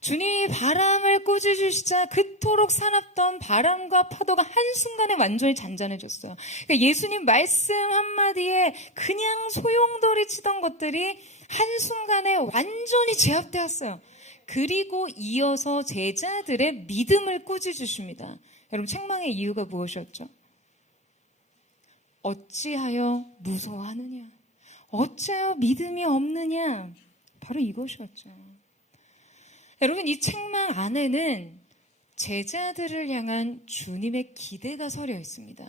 주님이 바람을 꾸짖으시자 그토록 사납던 바람과 파도가 한순간에 완전히 잔잔해졌어요. 그러니까 예수님 말씀 한마디에 그냥 소용돌이 치던 것들이 한순간에 완전히 제압되었어요. 그리고 이어서 제자들의 믿음을 꾸짖으십니다. 여러분, 책망의 이유가 무엇이었죠? 어찌하여 무서워하느냐? 어찌하여 믿음이 없느냐? 바로 이것이었죠. 여러분, 이 책망 안에는 제자들을 향한 주님의 기대가 서려 있습니다.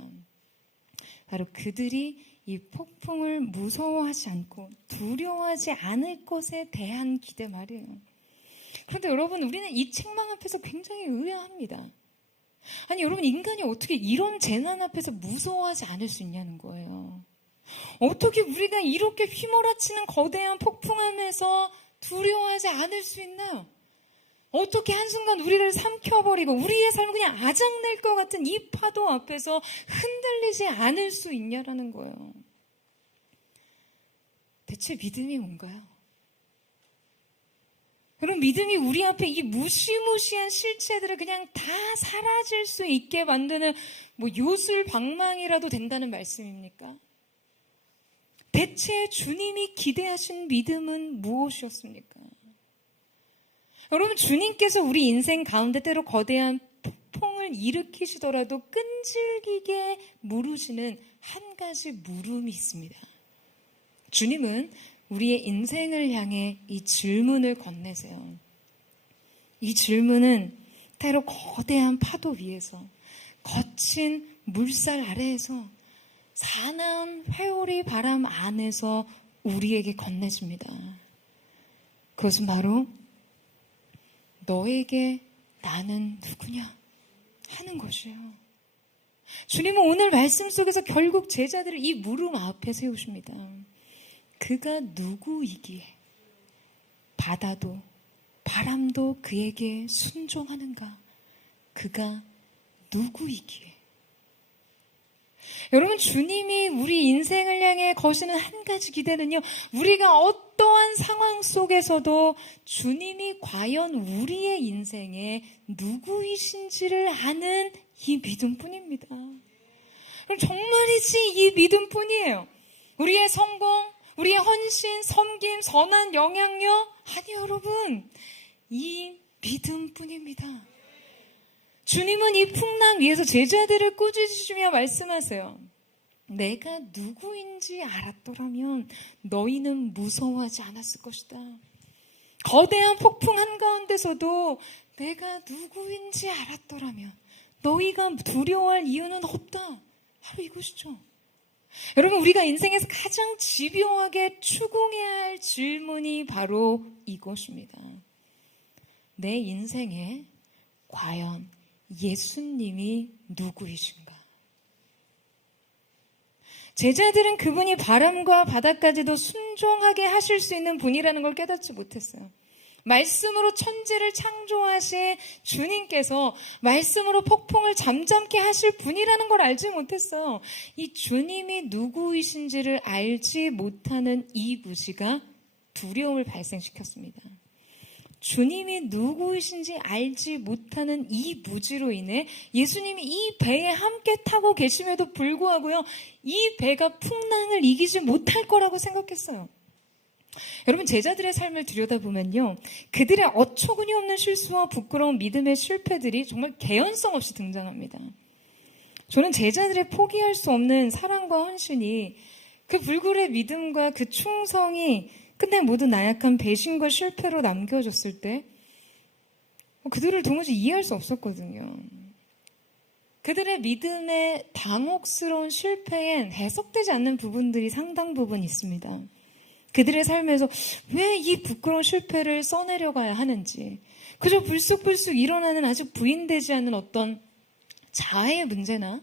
바로 그들이 이 폭풍을 무서워하지 않고 두려워하지 않을 것에 대한 기대 말이에요. 그런데 여러분, 우리는 이 책망 앞에서 굉장히 의아합니다. 아니, 여러분, 인간이 어떻게 이런 재난 앞에서 무서워하지 않을 수 있냐는 거예요. 어떻게 우리가 이렇게 휘몰아치는 거대한 폭풍 안에서 두려워하지 않을 수 있나요? 어떻게 한순간 우리를 삼켜버리고 우리의 삶을 그냥 아작낼 것 같은 이 파도 앞에서 흔들리지 않을 수 있냐라는 거예요. 대체 믿음이 뭔가요? 그럼 믿음이 우리 앞에 이 무시무시한 실체들을 그냥 다 사라질 수 있게 만드는 요술방망이라도 된다는 말씀입니까? 대체 주님이 기대하신 믿음은 무엇이었습니까? 여러분, 주님께서 우리 인생 가운데 때로 거대한 폭풍을 일으키시더라도 끈질기게 물으시는 한 가지 물음이 있습니다. 주님은 우리의 인생을 향해 이 질문을 건네세요. 이 질문은 때로 거대한 파도 위에서, 거친 물살 아래에서, 사나운 회오리 바람 안에서 우리에게 건네집니다. 그것은 바로 너에게 나는 누구냐 하는 것이에요. 주님은 오늘 말씀 속에서 결국 제자들을 이 물음 앞에 세우십니다. 그가 누구이기에 바다도 바람도 그에게 순종하는가? 그가 누구이기에? 여러분, 주님이 우리 인생을 향해 거시는 한 가지 기대는요, 우리가 어떠한 상황 속에서도 주님이 과연 우리의 인생에 누구이신지를 아는 이 믿음뿐입니다. 그럼 정말이지 이 믿음뿐이에요. 우리의 성공, 우리의 헌신, 섬김, 선한 영향력, 아니 여러분, 이 믿음뿐입니다. 주님은 이 풍랑 위에서 제자들을 꾸짖으시며 말씀하세요. 내가 누구인지 알았더라면 너희는 무서워하지 않았을 것이다. 거대한 폭풍 한가운데서도 내가 누구인지 알았더라면 너희가 두려워할 이유는 없다. 바로 이것이죠. 여러분, 우리가 인생에서 가장 집요하게 추궁해야 할 질문이 바로 이것입니다. 내 인생에 과연 예수님이 누구이신가? 제자들은 그분이 바람과 바다까지도 순종하게 하실 수 있는 분이라는 걸 깨닫지 못했어요. 말씀으로 천지를 창조하신 주님께서 말씀으로 폭풍을 잠잠케 하실 분이라는 걸 알지 못했어요. 이 주님이 누구이신지를 알지 못하는 이 무지가 두려움을 발생시켰습니다. 주님이 누구이신지 알지 못하는 이 무지로 인해 예수님이 이 배에 함께 타고 계심에도 불구하고요, 이 배가 풍랑을 이기지 못할 거라고 생각했어요. 여러분, 제자들의 삶을 들여다보면요, 그들의 어처구니 없는 실수와 부끄러운 믿음의 실패들이 정말 개연성 없이 등장합니다. 저는 제자들의 포기할 수 없는 사랑과 헌신이, 그 불굴의 믿음과 그 충성이 끝내 모두 나약한 배신과 실패로 남겨졌을 때 그들을 도무지 이해할 수 없었거든요. 그들의 믿음의 당혹스러운 실패엔 해석되지 않는 부분들이 상당 부분 있습니다. 그들의 삶에서 왜 이 부끄러운 실패를 써내려가야 하는지, 그저 불쑥불쑥 일어나는 아직 부인되지 않은 어떤 자아의 문제나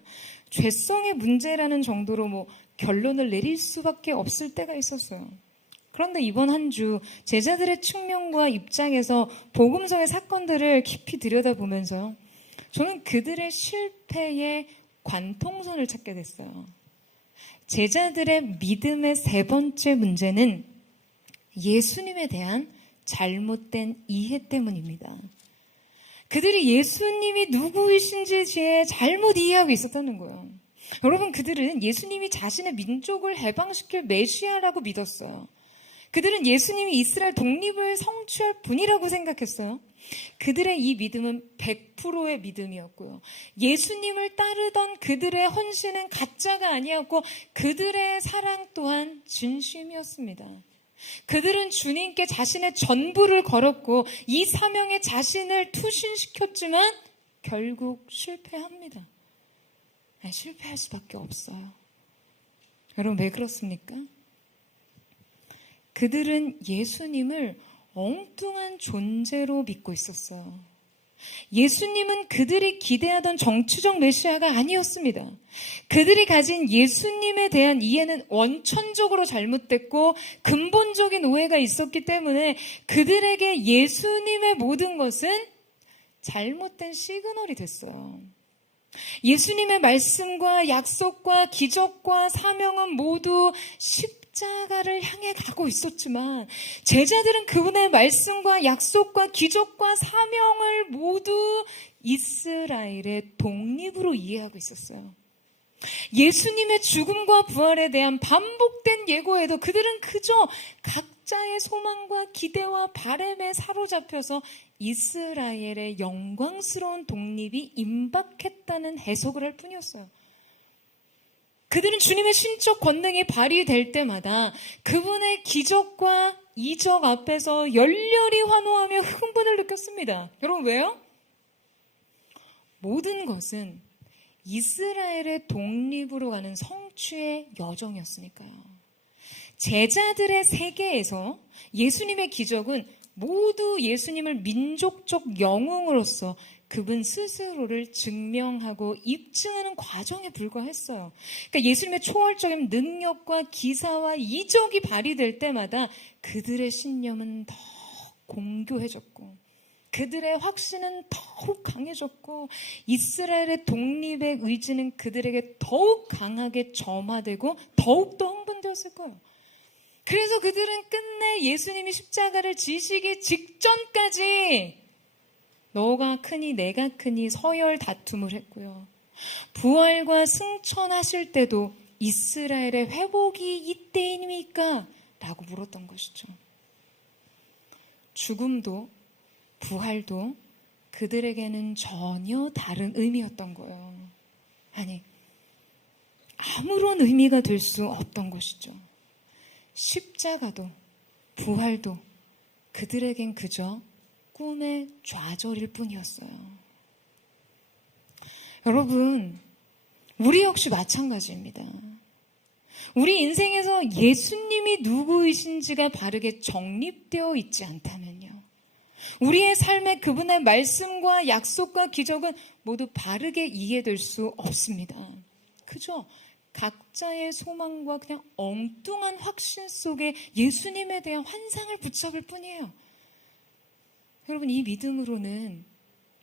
죄성의 문제라는 정도로 결론을 내릴 수밖에 없을 때가 있었어요. 그런데 이번 한 주 제자들의 측면과 입장에서 복음서의 사건들을 깊이 들여다보면서 저는 그들의 실패의 관통선을 찾게 됐어요. 제자들의 믿음의 세 번째 문제는 예수님에 대한 잘못된 이해 때문입니다. 그들이 예수님이 누구이신지에 잘못 이해하고 있었다는 거예요. 여러분, 그들은 예수님이 자신의 민족을 해방시킬 메시아라고 믿었어요. 그들은 예수님이 이스라엘 독립을 성취할 분이라고 생각했어요. 그들의 이 믿음은 100%의 믿음이었고요. 예수님을 따르던 그들의 헌신은 가짜가 아니었고 그들의 사랑 또한 진심이었습니다. 그들은 주님께 자신의 전부를 걸었고 이 사명에 자신을 투신시켰지만 결국 실패합니다. 실패할 수밖에 없어요. 여러분, 왜 그렇습니까? 그들은 예수님을 엉뚱한 존재로 믿고 있었어요. 예수님은 그들이 기대하던 정치적 메시아가 아니었습니다. 그들이 가진 예수님에 대한 이해는 원천적으로 잘못됐고 근본적인 오해가 있었기 때문에 그들에게 예수님의 모든 것은 잘못된 시그널이 됐어요. 예수님의 말씀과 약속과 기적과 사명은 모두 십자가를 향해 가고 있었지만 제자들은 그분의 말씀과 약속과 기적과 사명을 모두 이스라엘의 독립으로 이해하고 있었어요. 예수님의 죽음과 부활에 대한 반복된 예고에도 그들은 그저 각자의 소망과 기대와 바램에 사로잡혀서 이스라엘의 영광스러운 독립이 임박했다는 해석을 할 뿐이었어요. 그들은 주님의 신적 권능이 발휘될 때마다 그분의 기적과 이적 앞에서 열렬히 환호하며 흥분을 느꼈습니다. 여러분, 왜요? 모든 것은 이스라엘의 독립으로 가는 성취의 여정이었으니까요. 제자들의 세계에서 예수님의 기적은 모두 예수님을 민족적 영웅으로서 그분 스스로를 증명하고 입증하는 과정에 불과했어요. 그러니까 예수님의 초월적인 능력과 기사와 이적이 발휘될 때마다 그들의 신념은 더 공교해졌고 그들의 확신은 더욱 강해졌고 이스라엘의 독립의 의지는 그들에게 더욱 강하게 점화되고 더욱더 흥분되었을 거예요. 그래서 그들은 끝내 예수님이 십자가를 지시기 직전까지 너가 크니 내가 크니 서열 다툼을 했고요. 부활과 승천하실 때도 이스라엘의 회복이 이때입니까? 라고 물었던 것이죠. 죽음도 부활도 그들에게는 전혀 다른 의미였던 거예요. 아니, 아무런 의미가 될 수 없던 것이죠. 십자가도 부활도 그들에겐 그저 꿈의 좌절일 뿐이었어요. 여러분, 우리 역시 마찬가지입니다. 우리 인생에서 예수님이 누구이신지가 바르게 정립되어 있지 않다면요. 우리의 삶에 그분의 말씀과 약속과 기적은 모두 바르게 이해될 수 없습니다. 그죠? 각자의 소망과 그냥 엉뚱한 확신 속에 예수님에 대한 환상을 붙잡을 뿐이에요. 여러분, 이 믿음으로는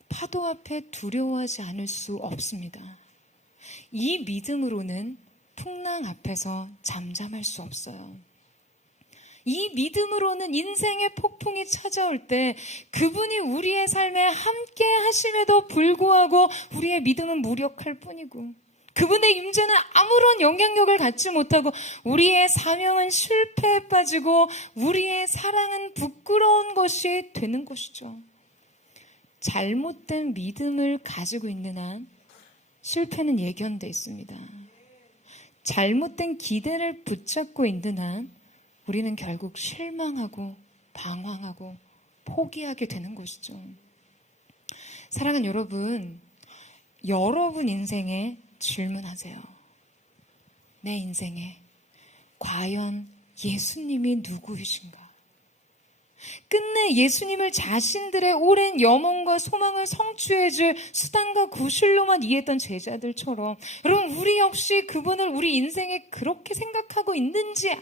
파도 앞에 두려워하지 않을 수 없습니다. 이 믿음으로는 풍랑 앞에서 잠잠할 수 없어요. 이 믿음으로는 인생의 폭풍이 찾아올 때 그분이 우리의 삶에 함께 하심에도 불구하고 우리의 믿음은 무력할 뿐이고 그분의 임재는 아무런 영향력을 갖지 못하고 우리의 사명은 실패에 빠지고 우리의 사랑은 부끄러운 것이 되는 것이죠. 잘못된 믿음을 가지고 있는 한 실패는 예견돼 있습니다. 잘못된 기대를 붙잡고 있는 한 우리는 결국 실망하고 방황하고 포기하게 되는 것이죠. 사랑하는 여러분, 여러분 인생에 질문하세요. 내 인생에 과연 예수님이 누구이신가? 끝내 예수님을 자신들의 오랜 염원과 소망을 성취해줄 수단과 구실로만 이해했던 제자들처럼 여러분 우리 역시 그분을 우리 인생에 그렇게 생각하고 있는지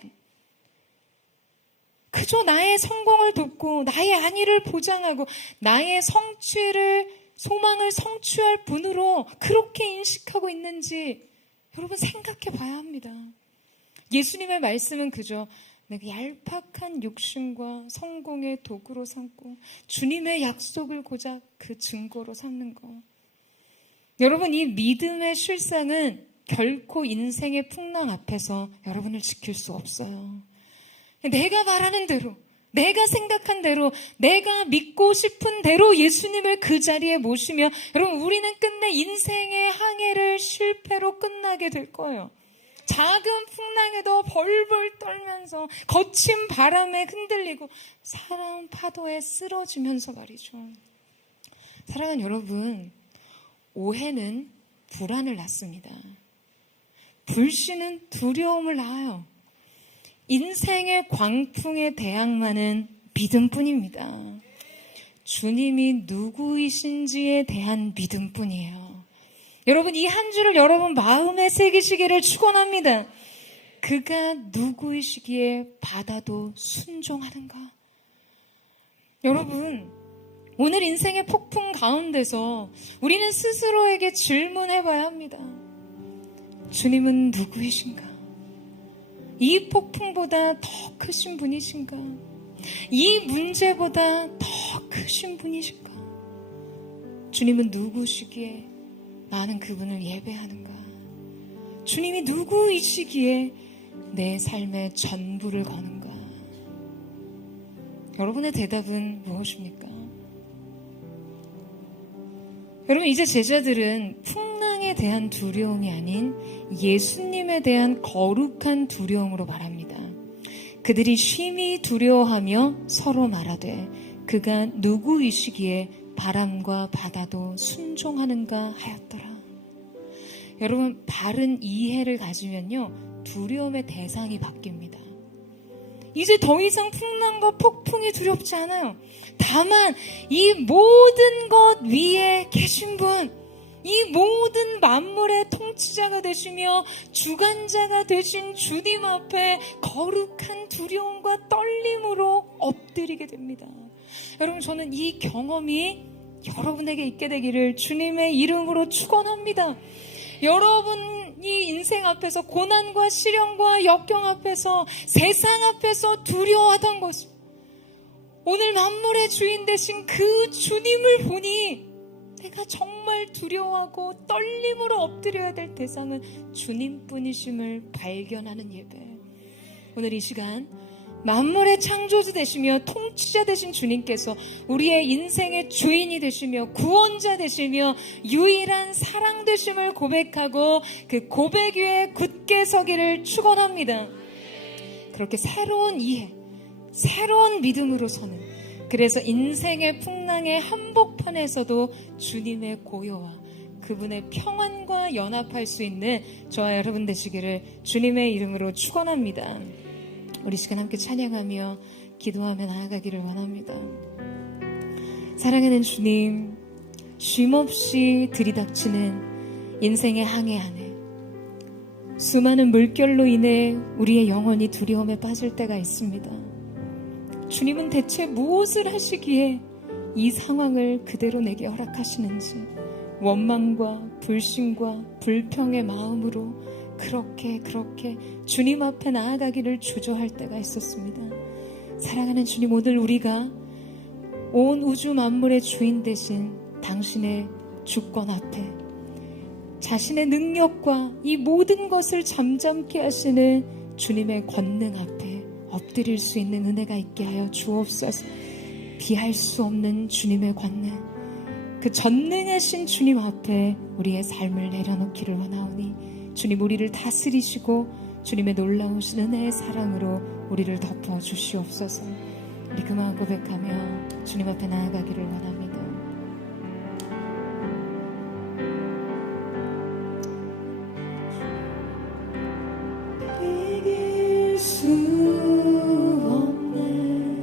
그저 나의 성공을 돕고 나의 안위를 보장하고 나의 소망을 성취할 분으로 그렇게 인식하고 있는지 여러분 생각해 봐야 합니다. 예수님의 말씀은 그저 내가 얄팍한 욕심과 성공의 도구로 삼고 주님의 약속을 고작 그 증거로 삼는 것. 여러분 이 믿음의 실상은 결코 인생의 풍랑 앞에서 여러분을 지킬 수 없어요. 내가 말하는 대로, 내가 생각한 대로, 내가 믿고 싶은 대로 예수님을 그 자리에 모시면 여러분 우리는 끝내 인생의 항해를 실패로 끝나게 될 거예요. 작은 풍랑에도 벌벌 떨면서 거친 바람에 흔들리고 사나운 파도에 쓰러지면서 말이죠. 사랑하는 여러분, 오해는 불안을 낳습니다. 불신은 두려움을 낳아요. 인생의 광풍에 대항만은 믿음뿐입니다. 주님이 누구이신지에 대한 믿음뿐이에요. 여러분 이 한 주를 여러분 마음에 새기시기를 축원합니다. 그가 누구이시기에 받아도 순종하는가? 여러분 오늘 인생의 폭풍 가운데서 우리는 스스로에게 질문해봐야 합니다. 주님은 누구이신가? 이 폭풍보다 더 크신 분이신가? 이 문제보다 더 크신 분이신가? 주님은 누구시기에 나는 그분을 예배하는가? 주님이 누구이시기에 내 삶의 전부를 거는가? 여러분의 대답은 무엇입니까? 여러분 이제 제자들은 풍랑에 대한 두려움이 아닌 예수님에 대한 거룩한 두려움으로 말합니다. 그들이 심히 두려워하며 서로 말하되 그가 누구이시기에 바람과 바다도 순종하는가 하였더라. 여러분 바른 이해를 가지면요 두려움의 대상이 바뀝니다. 이제 더 이상 풍랑과 폭풍이 두렵지 않아요. 다만 이 모든 것 위에 계신 분, 이 모든 만물의 통치자가 되시며 주관자가 되신 주님 앞에 거룩한 두려움과 떨림으로 엎드리게 됩니다. 여러분 저는 이 경험이 여러분에게 있게 되기를 주님의 이름으로 축원합니다. 여러분이 인생 앞에서 고난과 시련과 역경 앞에서 세상 앞에서 두려워하던 것을 오늘 만물의 주인 되신 그 주님을 보니 내가 정말 두려워하고 떨림으로 엎드려야 될 대상은 주님뿐이심을 발견하는 예배. 오늘 이 시간 만물의 창조주 되시며 통치자 되신 주님께서 우리의 인생의 주인이 되시며 구원자 되시며 유일한 사랑 되심을 고백하고 그 고백 위에 굳게 서기를 축원합니다. 그렇게 새로운 이해, 새로운 믿음으로 서는, 그래서 인생의 풍랑의 한복판에서도 주님의 고요와 그분의 평안과 연합할 수 있는 저와 여러분 되시기를 주님의 이름으로 축원합니다. 우리 시간 함께 찬양하며 기도하며 나아가기를 원합니다. 사랑하는 주님, 쉼없이 들이닥치는 인생의 항해 안에 수많은 물결로 인해 우리의 영혼이 두려움에 빠질 때가 있습니다. 주님은 대체 무엇을 하시기에 이 상황을 그대로 내게 허락하시는지 원망과 불신과 불평의 마음으로 그렇게 주님 앞에 나아가기를 주저할 때가 있었습니다. 사랑하는 주님, 오늘 우리가 온 우주 만물의 주인 되신 당신의 주권 앞에 자신의 능력과 이 모든 것을 잠잠케 하시는 주님의 권능 앞에 엎드릴 수 있는 은혜가 있게 하여 주옵소서. 비할 수 없는 주님의 권능, 그 전능하신 주님 앞에 우리의 삶을 내려놓기를 원하오니 주님 우리를 다스리시고 주님의 놀라우신 은혜의 사랑으로 우리를 덮어주시옵소서. 우리 그 마음 고백하며 주님 앞에 나아가기를 원합니다. 이길 수 없네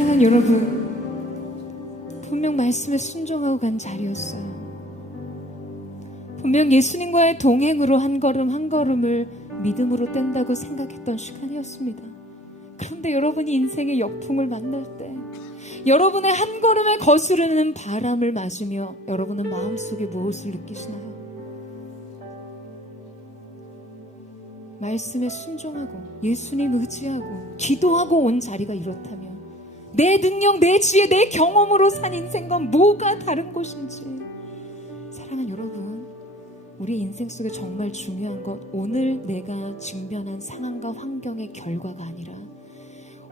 사랑하는 여러분, 분명 말씀에 순종하고 간 자리였어요. 분명 예수님과의 동행으로 한 걸음 한 걸음을 믿음으로 뗀다고 생각했던 시간이었습니다. 그런데 여러분이 인생의 역풍을 만날 때, 여러분의 한 걸음에 거스르는 바람을 맞으며 여러분은 마음속에 무엇을 느끼시나요? 말씀에 순종하고 예수님 의지하고 기도하고 온 자리가 이렇다면 내 능력, 내 지혜, 내 경험으로 산 인생과 뭐가 다른 것인지, 사랑하는 여러분, 우리 인생 속에 정말 중요한 건 오늘 내가 직면한 상황과 환경의 결과가 아니라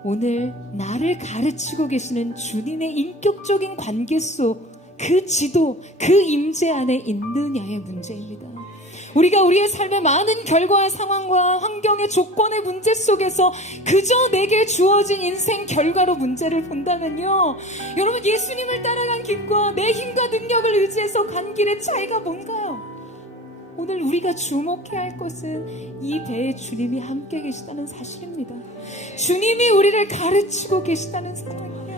오늘 나를 가르치고 계시는 주님의 인격적인 관계 속 그 지도, 그 임재 안에 있느냐의 문제입니다. 우리가 우리의 삶의 많은 결과와 상황과 환경의 조건의 문제 속에서 그저 내게 주어진 인생 결과로 문제를 본다면요, 여러분, 예수님을 따라간 길과 내 힘과 능력을 의지해서 간 길의 차이가 뭔가요? 오늘 우리가 주목해야 할 것은 이 배에 주님이 함께 계시다는 사실입니다. 주님이 우리를 가르치고 계시다는 사랑이에요.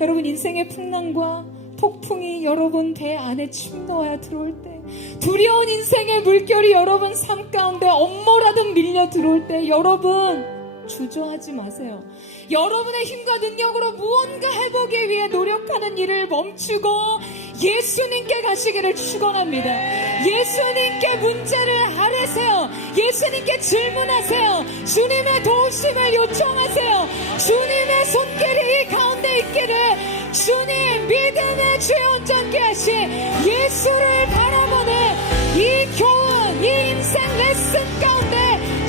여러분, 인생의 풍랑과 폭풍이 여러분 배 안에 침노하여 들어올 때, 두려운 인생의 물결이 여러분 삶 가운데 엄모라도 밀려 들어올 때, 여러분 주저하지 마세요. 여러분의 힘과 능력으로 무언가 해보기 위해 노력하는 일을 멈추고 예수님께 가시기를 축원합니다. 예수님께 문제를 아뢰세요. 예수님께 질문하세요. 주님의 도우심을 요청하세요. 주님의 손길이 이 가운데 있기를, 주님 믿음의 주에 온전케 하신 예수를 바라보는 이 교훈, 이 인생 레슨 가운데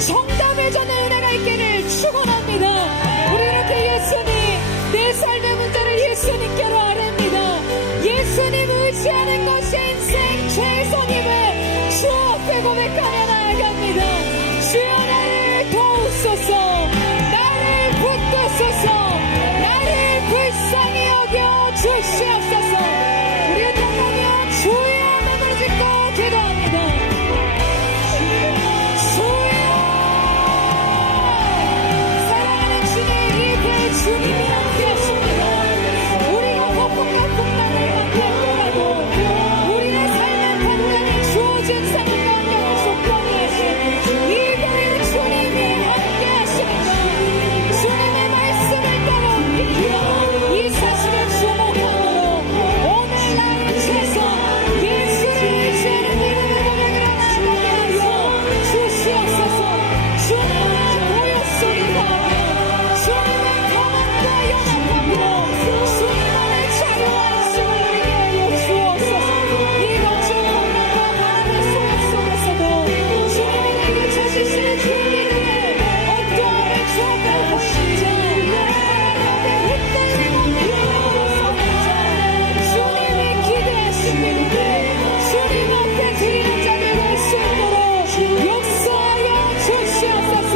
정답을 주는 은혜가 있기를 축원합니다. 우리 이렇게 예수님, 내 삶의 문제를 예수님께로 아뢰입니다. 예수님 의지하는 것이 인생 최선임을 주 앞에 고백하며 나아갑니다. 주여, 나를 도우소서, 나를 붙드소서, 나를 불쌍히 여겨 주시옵소서. 우리의 통하며 주의 이름을 짓고 기도합니다. 주여, 사랑하는 주님, 이 배 주님이 함께 하십니다. 우리가 폭풍과 풍랑을 만나더라도 우리의 삶의 판단이 주어진 상황 가운데 조건이 하신 이 배에 주님이 함께 하십니다. 주님의 말씀을 따라 옮깁니다. 이 사실을 주목함으로 오늘 나의 최선 예수를 의지하는 믿음의 고백을 나아가게 하여 주시옵소서. 주님의 보혈 속에 가며 주님의 평안과 연합함으로 주님만의 자유하심을 누리게 하여 주옵소서. 이 거친 풍랑과 바람의 소용 속에서도 주님이 내게 주시는 주님의 어떠함을 주옵하고 보시자 내 흩날리는 믿음으로 서보자. 주님이 기대하십니다. 주님 앞에 드리는 자를 볼 수 있도록 역사하여 주시옵소서.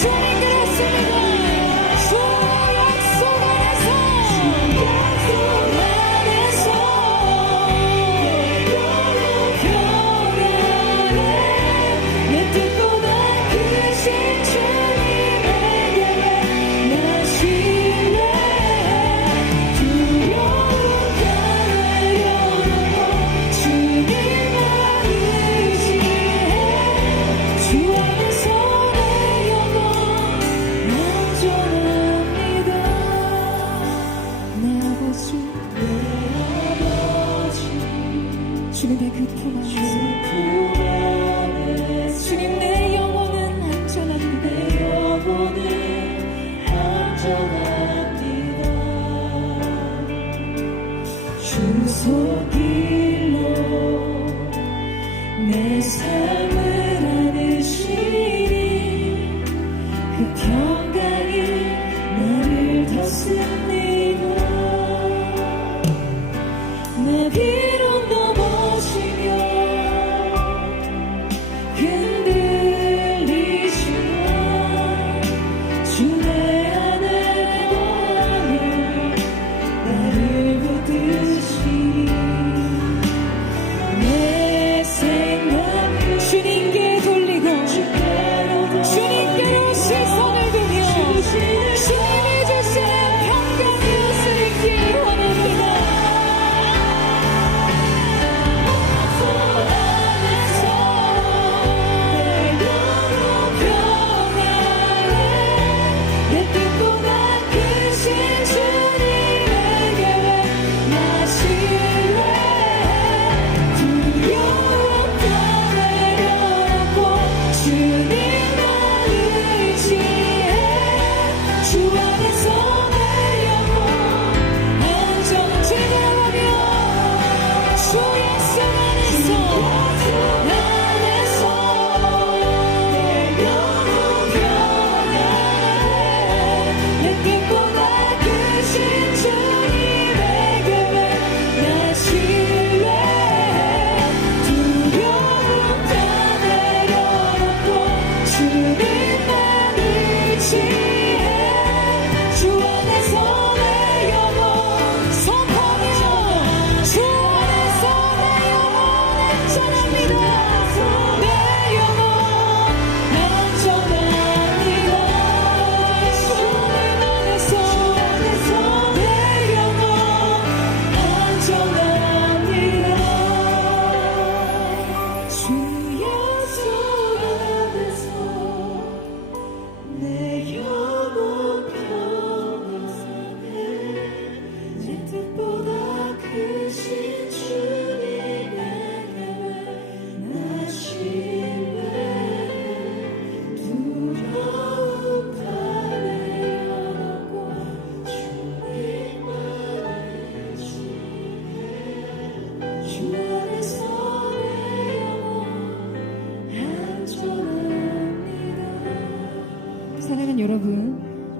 주님 그렇습니다. 주 약속 안에서 내 뜻보다 크신 주님에게 나 신뢰해. 두려움 가려놓고 주님만 의지해. 주 안에서 내 영혼 안전합니다. 내 아버지, 내 아버지, 주님의 그 품 안에서 주님, 내 영혼은 안전합니다. 내 영혼은 안전합니다. 주 손길로 내 삶을 안으시니 그 평강이 나를 다스립니다. 나 비록 넘어지면 흔들리지만 주 내 안에 거하며 나를 붙드시. 내 생각 주님께 돌리고 주님께로 시선을 두며 주님이 주시는 평강의 것을 잊기 원합니다.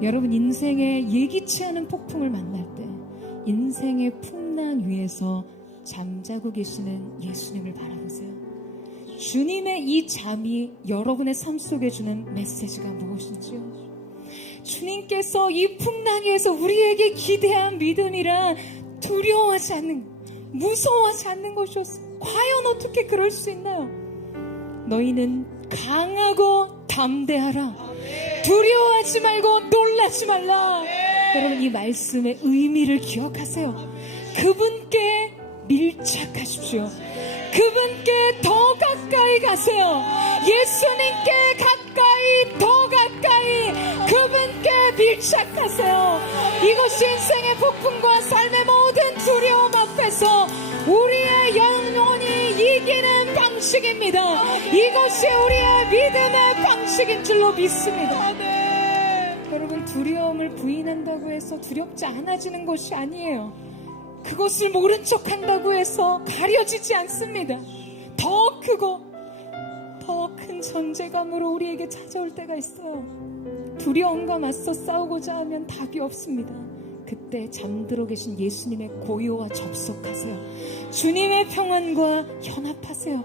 여러분 인생의 예기치 않은 폭풍을 만날 때 인생의 풍랑 위에서 잠자고 계시는 예수님을 바라보세요. 주님의 이 잠이 여러분의 삶 속에 주는 메시지가 무엇인지요? 주님께서 이 풍랑 위에서 우리에게 기대한 믿음이란 두려워하지 않는, 무서워하지 않는 것이었어. 과연 어떻게 그럴 수 있나요? 너희는 강하고 담대하라. 두려워하지 말고 놀라지 말라. 여러분 이 말씀의 의미를 기억하세요. 그분께 밀착하십시오. 그분께 더 가까이 가세요. 예수님께 가까이, 더 가까이 그분께 밀착하세요. 이것이 인생의 폭풍과 삶의 모든 두려움 앞에서 우리의 영혼이 이기는 방식입니다. 이것이 우리의 믿음의 방식인 줄로 믿습니다. 여러분 두려움을 부인한다고 해서 두렵지 않아지는 것이 아니에요. 그것을 모른 척한다고 해서 가려지지 않습니다. 더 크고 더 큰 존재감으로 우리에게 찾아올 때가 있어요. 두려움과 맞서 싸우고자 하면 답이 없습니다. 그때 잠들어 계신 예수님의 고요와 접속하세요. 주님의 평안과 연합하세요.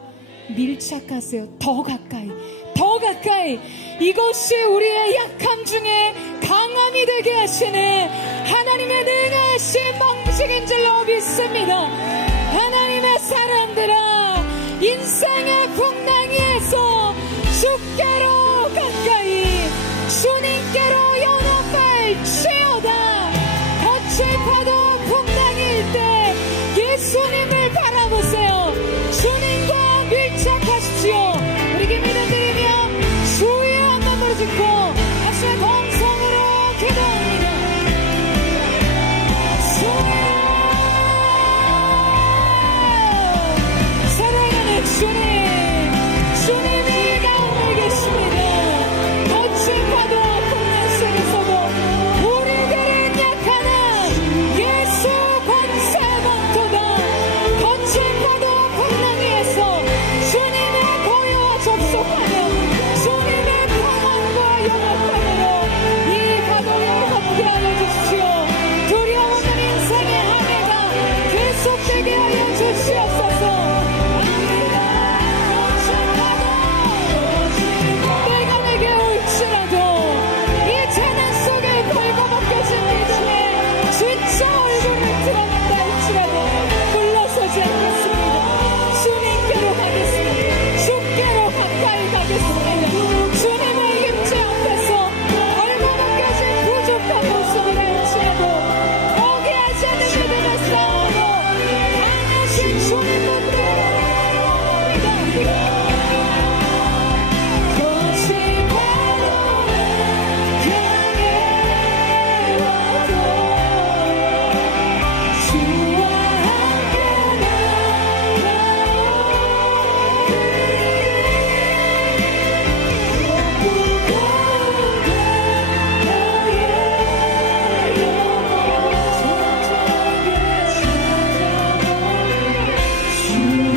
밀착하세요. 더 가까이, 더 가까이. 이것이 우리의 약함 중에 강함이 되게 하시는 하나님의 능하신 방식인 줄로 믿습니다. 하나님의 사람들아, 인생의 풍랑위에서 주께로 가까이, 주님께로 연합할지어다. 거칠 파도 풍랑일 때 예수님을 바라보세요. 주님과 밀착하십시오. 우리 기도를 드리며 주의 한번 부르짖고 다시 동성으로 기도합니다. 사랑하는 주님, 주님이 가운데 계십니다. 거친 파도와 풍랑 속에서도 우리들은 약하나 예수 권세 권토다. 거친 파도와 풍랑 위에서 주님의 고요와 접속하며 주님의 평안과 연합함으로 이 파도를 걷게 하여 주십시오. 두려움 없는 인생의 한 해가 계속되게 하여 주시옵소서. 내가 내게 올지라도 이 재난 속에 벌거벗겨진 믿음에 진짜 얼굴을 드러낸다 할지라도 물러서지 않겠습니다. 주님께로 가겠습니다. 주께로 가까이 가겠습니다. 주님의 임재 앞에서 벌거벗겨진 부족한 모습을 할지라도 포기하지 않는 믿음의 싸움으로 강하신 주님을 따라갑니다. 거친 파도를 향해 와도 주와 함께 주님 안에 나 거하리라. 주님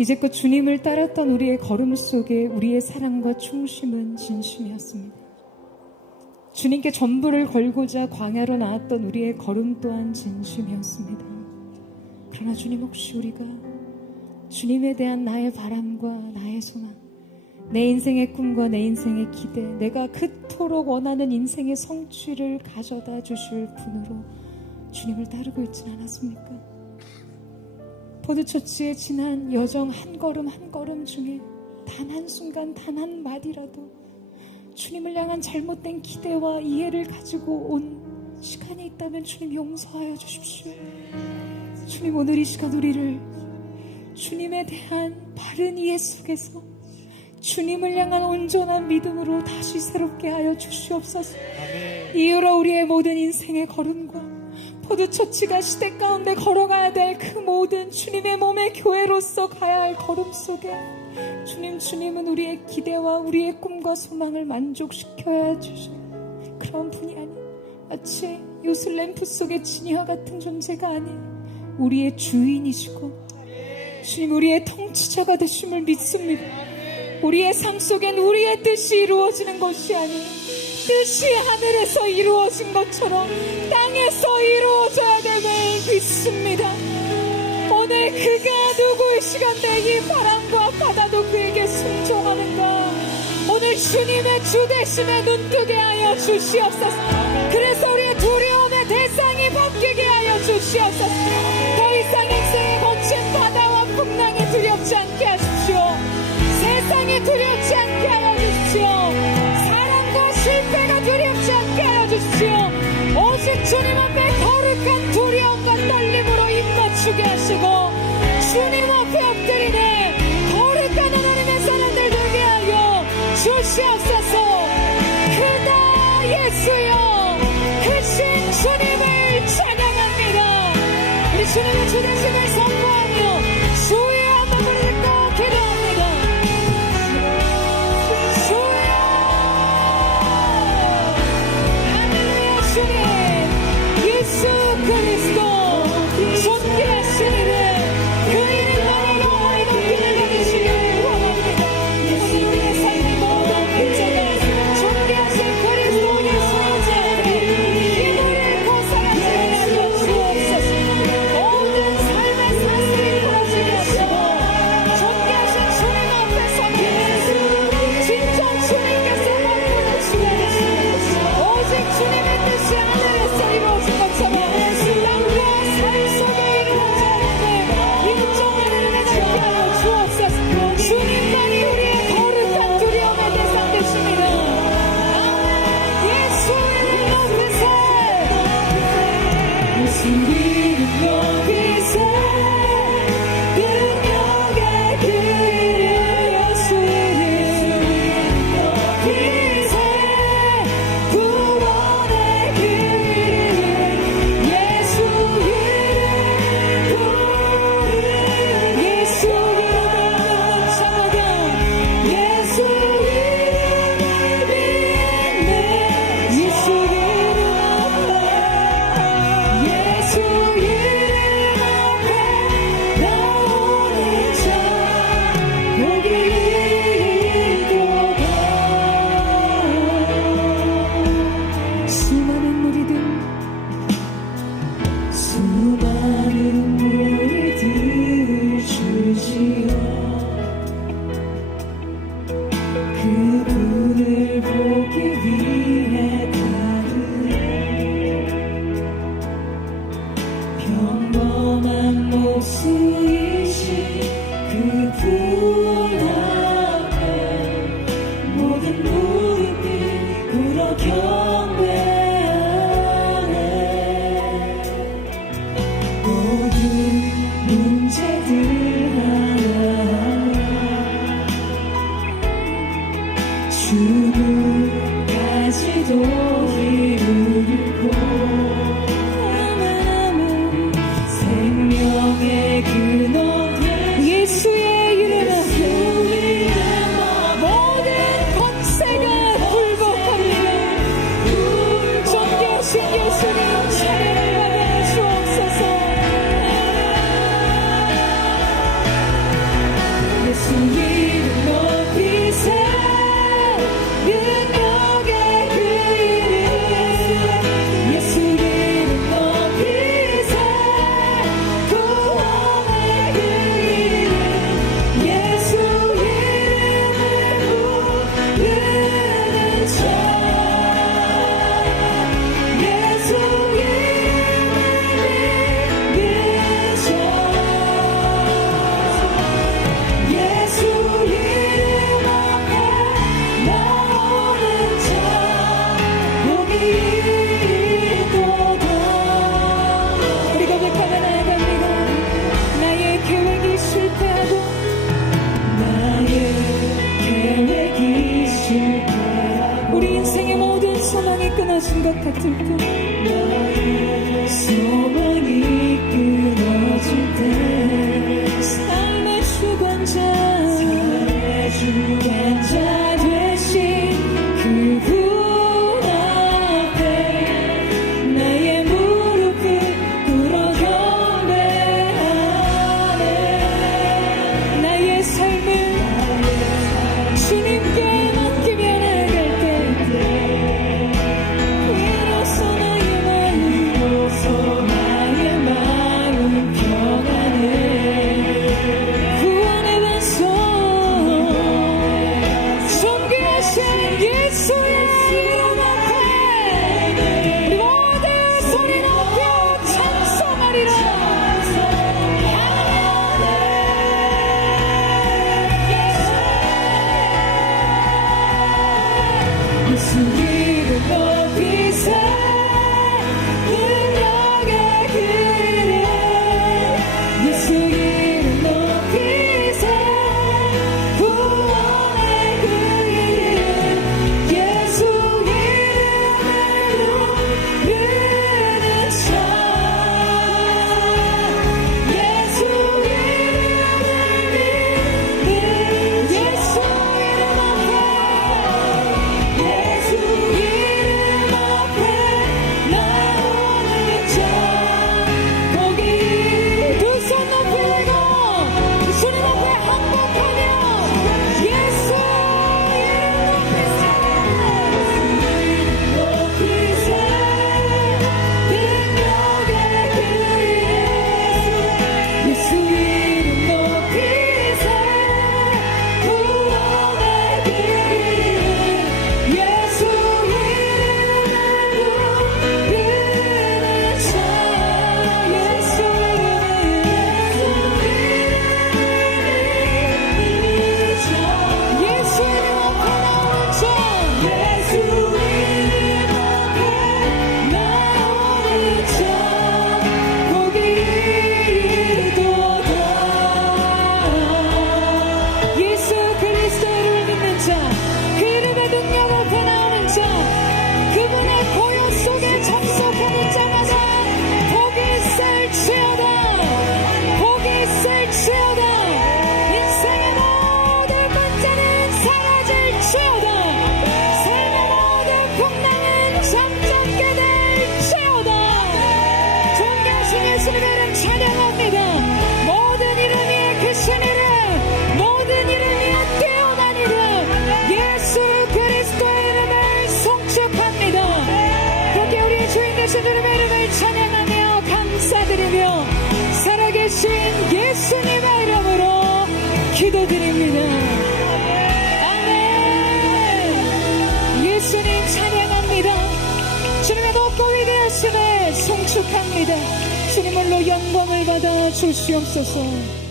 이제껏 주님을 따랐던 우리의 걸음 속에 우리의 사랑과 충심은 진심이었습니다. 주님께 전부를 걸고자 광야로 나왔던 우리의 걸음 또한 진심이었습니다. 그러나 주님, 혹시 우리가 주님에 대한 나의 바람과 나의 소망, 내 인생의 꿈과 내 인생의 기대, 내가 그토록 원하는 인생의 성취를 가져다 주실 분으로 주님을 따르고 있지는 않았습니까? 포도처치의 지난 여정 한 걸음 한 걸음 중에 단 한순간 단 한마디라도 주님을 향한 잘못된 기대와 이해를 가지고 온 시간이 있다면 주님 용서하여 주십시오. 주님, 오늘 이 시간 우리를 주님에 대한 바른 이해 속에서 주님을 향한 온전한 믿음으로 다시 새롭게 하여 주시옵소서. 이유로 우리의 모든 인생의 걸음과 포도처치가 시대 가운데 걸어가야 될 그 모든 주님의 몸의 교회로서 가야 할 걸음 속에 주님은 우리의 기대와 우리의 꿈과 소망을 만족시켜야 주셔. 그런 분이 아니, 마치 요술 램프 속의 진이와 같은 존재가 아닌 우리의 주인이시고 주님, 우리의 통치자가 되심을 믿습니다. 우리의 삶 속엔 우리의 뜻이 이루어지는 것이 아닌 뜻이 하늘에서 이루어진 것처럼 땅에서 이루어져야 됨을 믿습니다. 오늘 그가 누구이시간데 이 바람과 바다도 그에게 순종하는가. 오늘 주님의 주대심에 눈뜨게 하여 주시옵소서. 그래서 우리의 두려움의 대상이 바뀌게 하여 주시옵소서. 더 이상 인생의 거친 바다와 풍랑이 두렵지 않게 하십시오. 세상이 두렵지 않게 하여 주십시오. 사랑과 실패가 두렵지 않게 하여 주십시오. 오직 주님 앞에 거룩한 두려움과 떨림으로 입 맞추게 하시고 주님 앞에 엎드리네 거룩한 하나님의 사람들 되게 하여 주시옵소서. 그다 예수여, 크신 주님을 찬양합니다. 우리 주님의 주대심을 선포하며 주의 한번 부르짖고 기도합니다. 주여, 할렐루야. 주님 예수 그리스도 존귀하시니를 그 이름만으로 하나님 높이를 받으시기를 원합니다. 오늘 우리의 삶의 모든 문제가 존귀하신 그리스도 예수의 자에게 이 노래를 고사하시게 하여 주옵소서. 모든 삶의 찬양합니다. 모든 이름 위에 크신 이름, 모든 이름 위에 뛰어난 이름, 예수 그리스도의 이름을 송축합니다. 그렇게 우리의 주인 되신 주님의 이름을 찬양하며 감사드리며 살아계신 예수님의 이름으로 기도드립니다. 아멘. 예수님 찬양합니다. 주님의 높고 위대하심에 송축합니다. 주님을로 영광을 받아 주시옵소서.